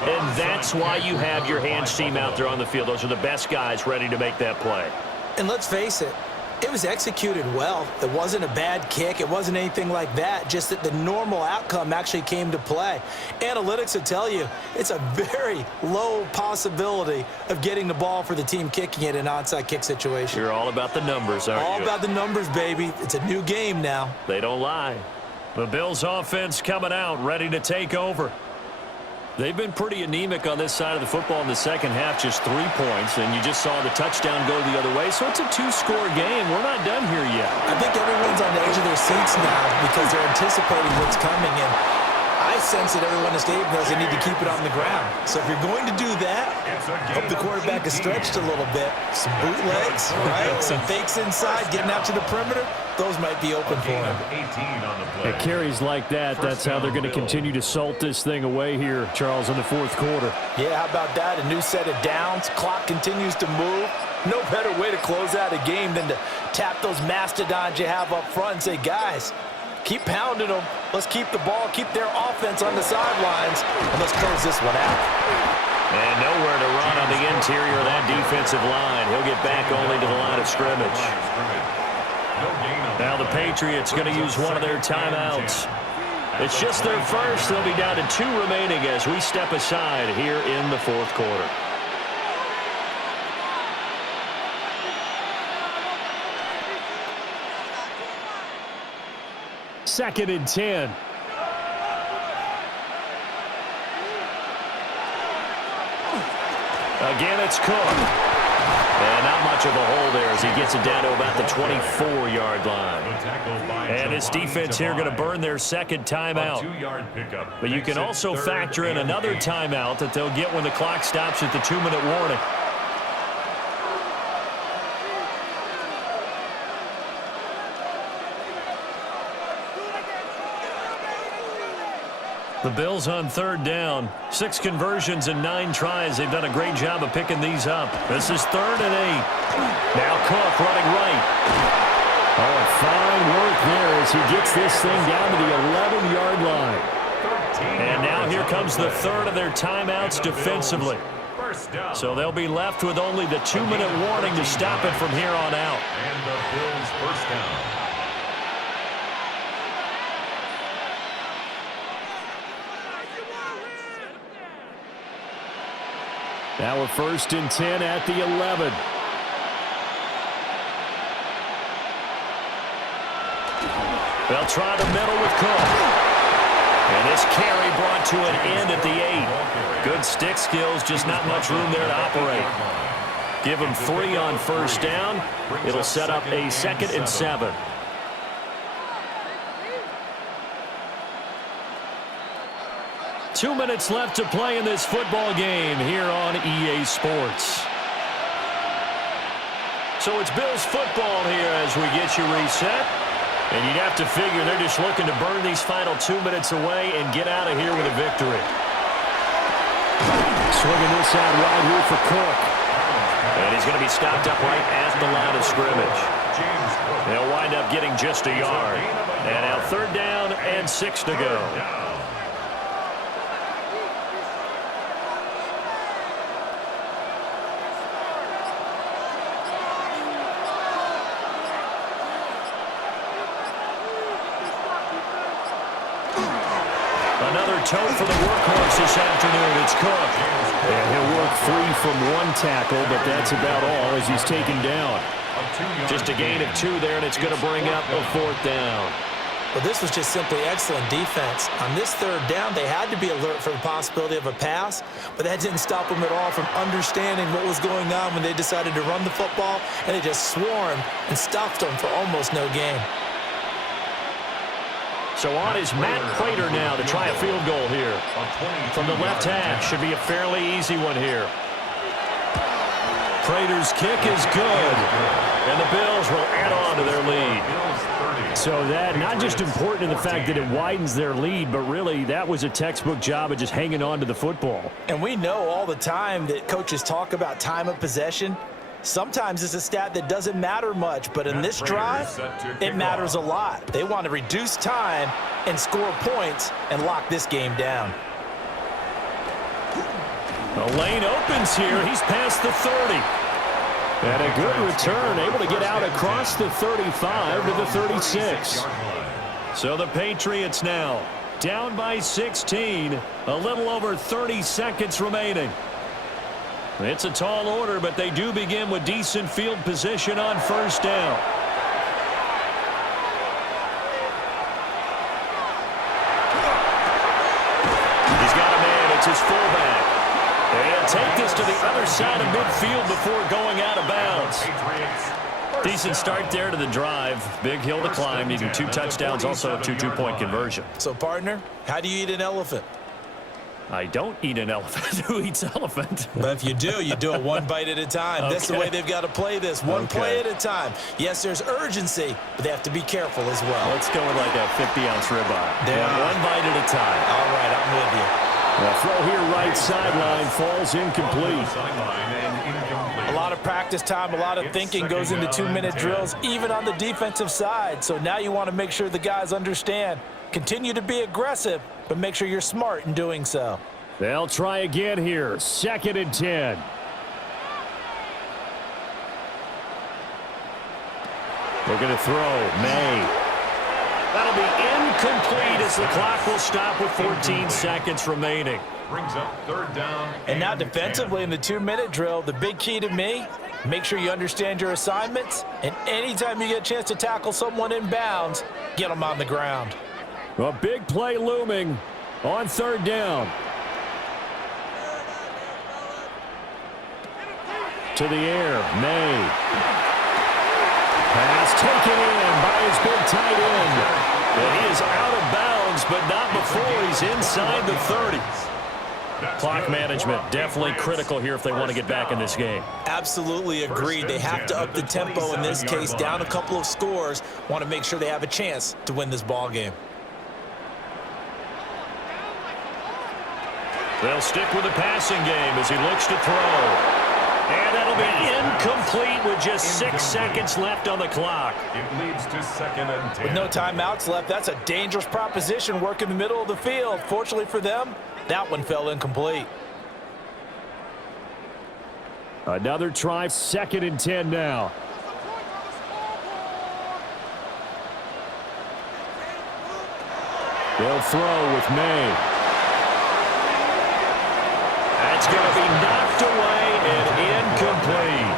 And that's why you have your hands team out there on the field. Those are the best guys ready to make that play. And let's face it, it was executed well. It wasn't a bad kick. It wasn't anything like that. Just that the normal outcome actually came to play. Analytics will tell you it's a very low possibility of getting the ball for the team kicking it in an onside kick situation. You're all about the numbers, aren't you? All about the numbers, baby. It's a new game now. They don't lie. The Bills offense coming out, ready to take over. They've been pretty anemic on this side of the football in the second half, just 3 points, and you just saw the touchdown go the other way. So it's a 2-score game. We're not done here yet. I think everyone's on the edge of their seats now because they're anticipating what's coming, and I sense that everyone in the stadium knows they need to keep it on the ground. So if you're going to do that, hope the quarterback is stretched a little bit. Some bootlegs, right? Some fakes inside, getting out to the perimeter. Those might be open for him. It carries like that. That's how they're going to continue to salt this thing away here, Charles, in the 4th quarter. Yeah, how about that? A new set of downs. Clock continues to move. No better way to close out a game than to tap those mastodons you have up front and say, guys, keep pounding them. Let's keep the ball, keep their offense on the sidelines, and let's close this one out. And nowhere to run on the interior of that defensive line. He'll get back only to the line of scrimmage. Now the Patriots going to use one of their timeouts. It's just their first. They'll be down to 2 remaining as we step aside here in the 4th quarter. Second and 10. Again, it's Cook. And not much of a hole there as he gets it down to about the 24-yard line. And this defense here going to burn their second timeout. But you can also factor in another timeout that they'll get when the clock stops at the 2-minute warning. The Bills on third down. 6 conversions and 9 tries. They've done a great job of picking these up. This is 3rd and 8. Now Cook running right. Oh, fine work there as he gets this thing down to the 11-yard line. And now here comes the 3rd of their timeouts defensively. So they'll be left with only the 2-minute warning to stop it from here on out. And the Bills first down. Now we're 1st and 10 at the 11. They'll try the middle with Cook. And this carry brought to an end at the 8. Good stick skills, just not much room there to operate. Give him 3 on 1st down. It'll set up a 2nd and 7. Two minutes left to play in this football game here on EA Sports. So it's Bills football here as we get you reset. And you'd have to figure they're just looking to burn these final 2 minutes away and get out of here with a victory. Swinging this out right here for Cook. And he's going to be stopped up right at the line of scrimmage. They'll wind up getting just a yard. And now 3rd down and 6 to go. Another tote for the workhorse this afternoon. It's Cook. And he'll work free from 1 tackle, but that's about all as he's taken down. Just a gain of 2 there, and it's going to bring up a 4th down. Well, this was just simply excellent defense. On this 3rd down, they had to be alert for the possibility of a pass, but that didn't stop them at all from understanding what was going on when they decided to run the football, and they just swarmed and stuffed them for almost no gain. So on is Matt Prater now to try a field goal here. From the left hash, should be a fairly easy one here. Prater's kick is good. And the Bills will add on to their lead. So that, not just important in the fact that it widens their lead, but really that was a textbook job of just hanging on to the football. And we know all the time that coaches talk about time of possession. Sometimes it's a stat that doesn't matter much, but in this drive, it matters a lot. They want to reduce time and score points and lock this game down. The lane opens here. He's past the 30. And a good return, able to get out across the 35 to the 36. So the Patriots now down by 16, a little over 30 seconds remaining. It's a tall order, but they do begin with decent field position on 1st down. He's got a man. It's his fullback. And take this to the other side of midfield before going out of bounds. Decent start there to the drive. Big hill to climb, needing 2 touchdowns, also a 2 two-point conversion. So, partner, how do you eat an elephant? I don't eat an elephant. Who eats elephant? But if you do it 1 bite at a time. Okay. That's the way they've got to play this, one play at a time. Yes, there's urgency, but they have to be careful as well. Let's go with like a 50-ounce ribeye. Yeah. One bite at a time. All right, I'm with you. The throw here right sideline falls incomplete. A lot of practice time, a lot of thinking goes into 2-minute drills, even on the defensive side. So now you want to make sure the guys understand. Continue to be aggressive, but make sure you're smart in doing so. They'll try again here. 2nd and 10. They're going to throw. May. That'll be incomplete as the clock will stop with 14 seconds remaining. Brings up 3rd down. And now defensively in the 2-minute drill, the big key to me, make sure you understand your assignments, and anytime you get a chance to tackle someone in bounds, get them on the ground. A big play looming on 3rd down. To the air, May. Pass taken in by his big tight end. And he is out of bounds, but not before he's inside the 30. Clock management definitely critical here if they want to get back in this game. Absolutely agreed. They have to up the tempo in this case, down a couple of scores. Want to make sure they have a chance to win this ball game. They'll stick with the passing game as he looks to throw. And that'll be incomplete with just 6 seconds left on the clock. It leads to 2nd and 10. With no timeouts left, that's a dangerous proposition, work in the middle of the field. Fortunately for them, that one fell incomplete. Another try, 2nd and 10 now. They'll throw with May. That's going to be knocked away and incomplete.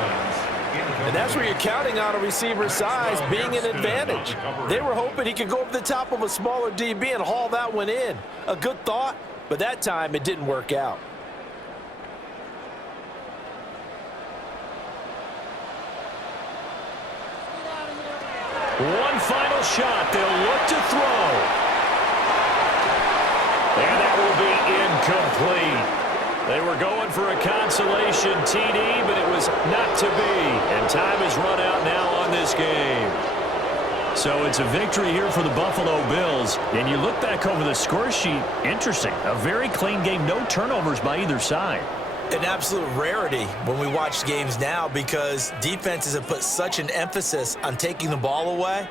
And that's where you're counting on a receiver's size being an advantage. They were hoping he could go over the top of a smaller DB and haul that one in. A good thought, but that time it didn't work out. One final shot. They'll look to throw. And that will be incomplete. They were going for a consolation TD, but it was not to be. And time has run out now on this game. So it's a victory here for the Buffalo Bills. And you look back over the score sheet, interesting. A very clean game, no turnovers by either side. An absolute rarity when we watch games now because defenses have put such an emphasis on taking the ball away.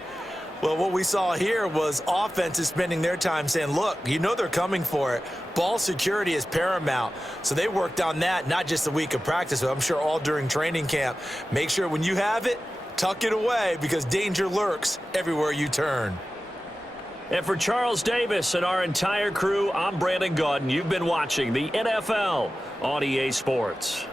Well, what we saw here was offenses spending their time saying, look, you know they're coming for it. Ball security is paramount. So they worked on that, not just a week of practice, but I'm sure all during training camp. Make sure when you have it, tuck it away because danger lurks everywhere you turn. And for Charles Davis and our entire crew, I'm Brandon Gaudin. You've been watching the NFL on EA Sports.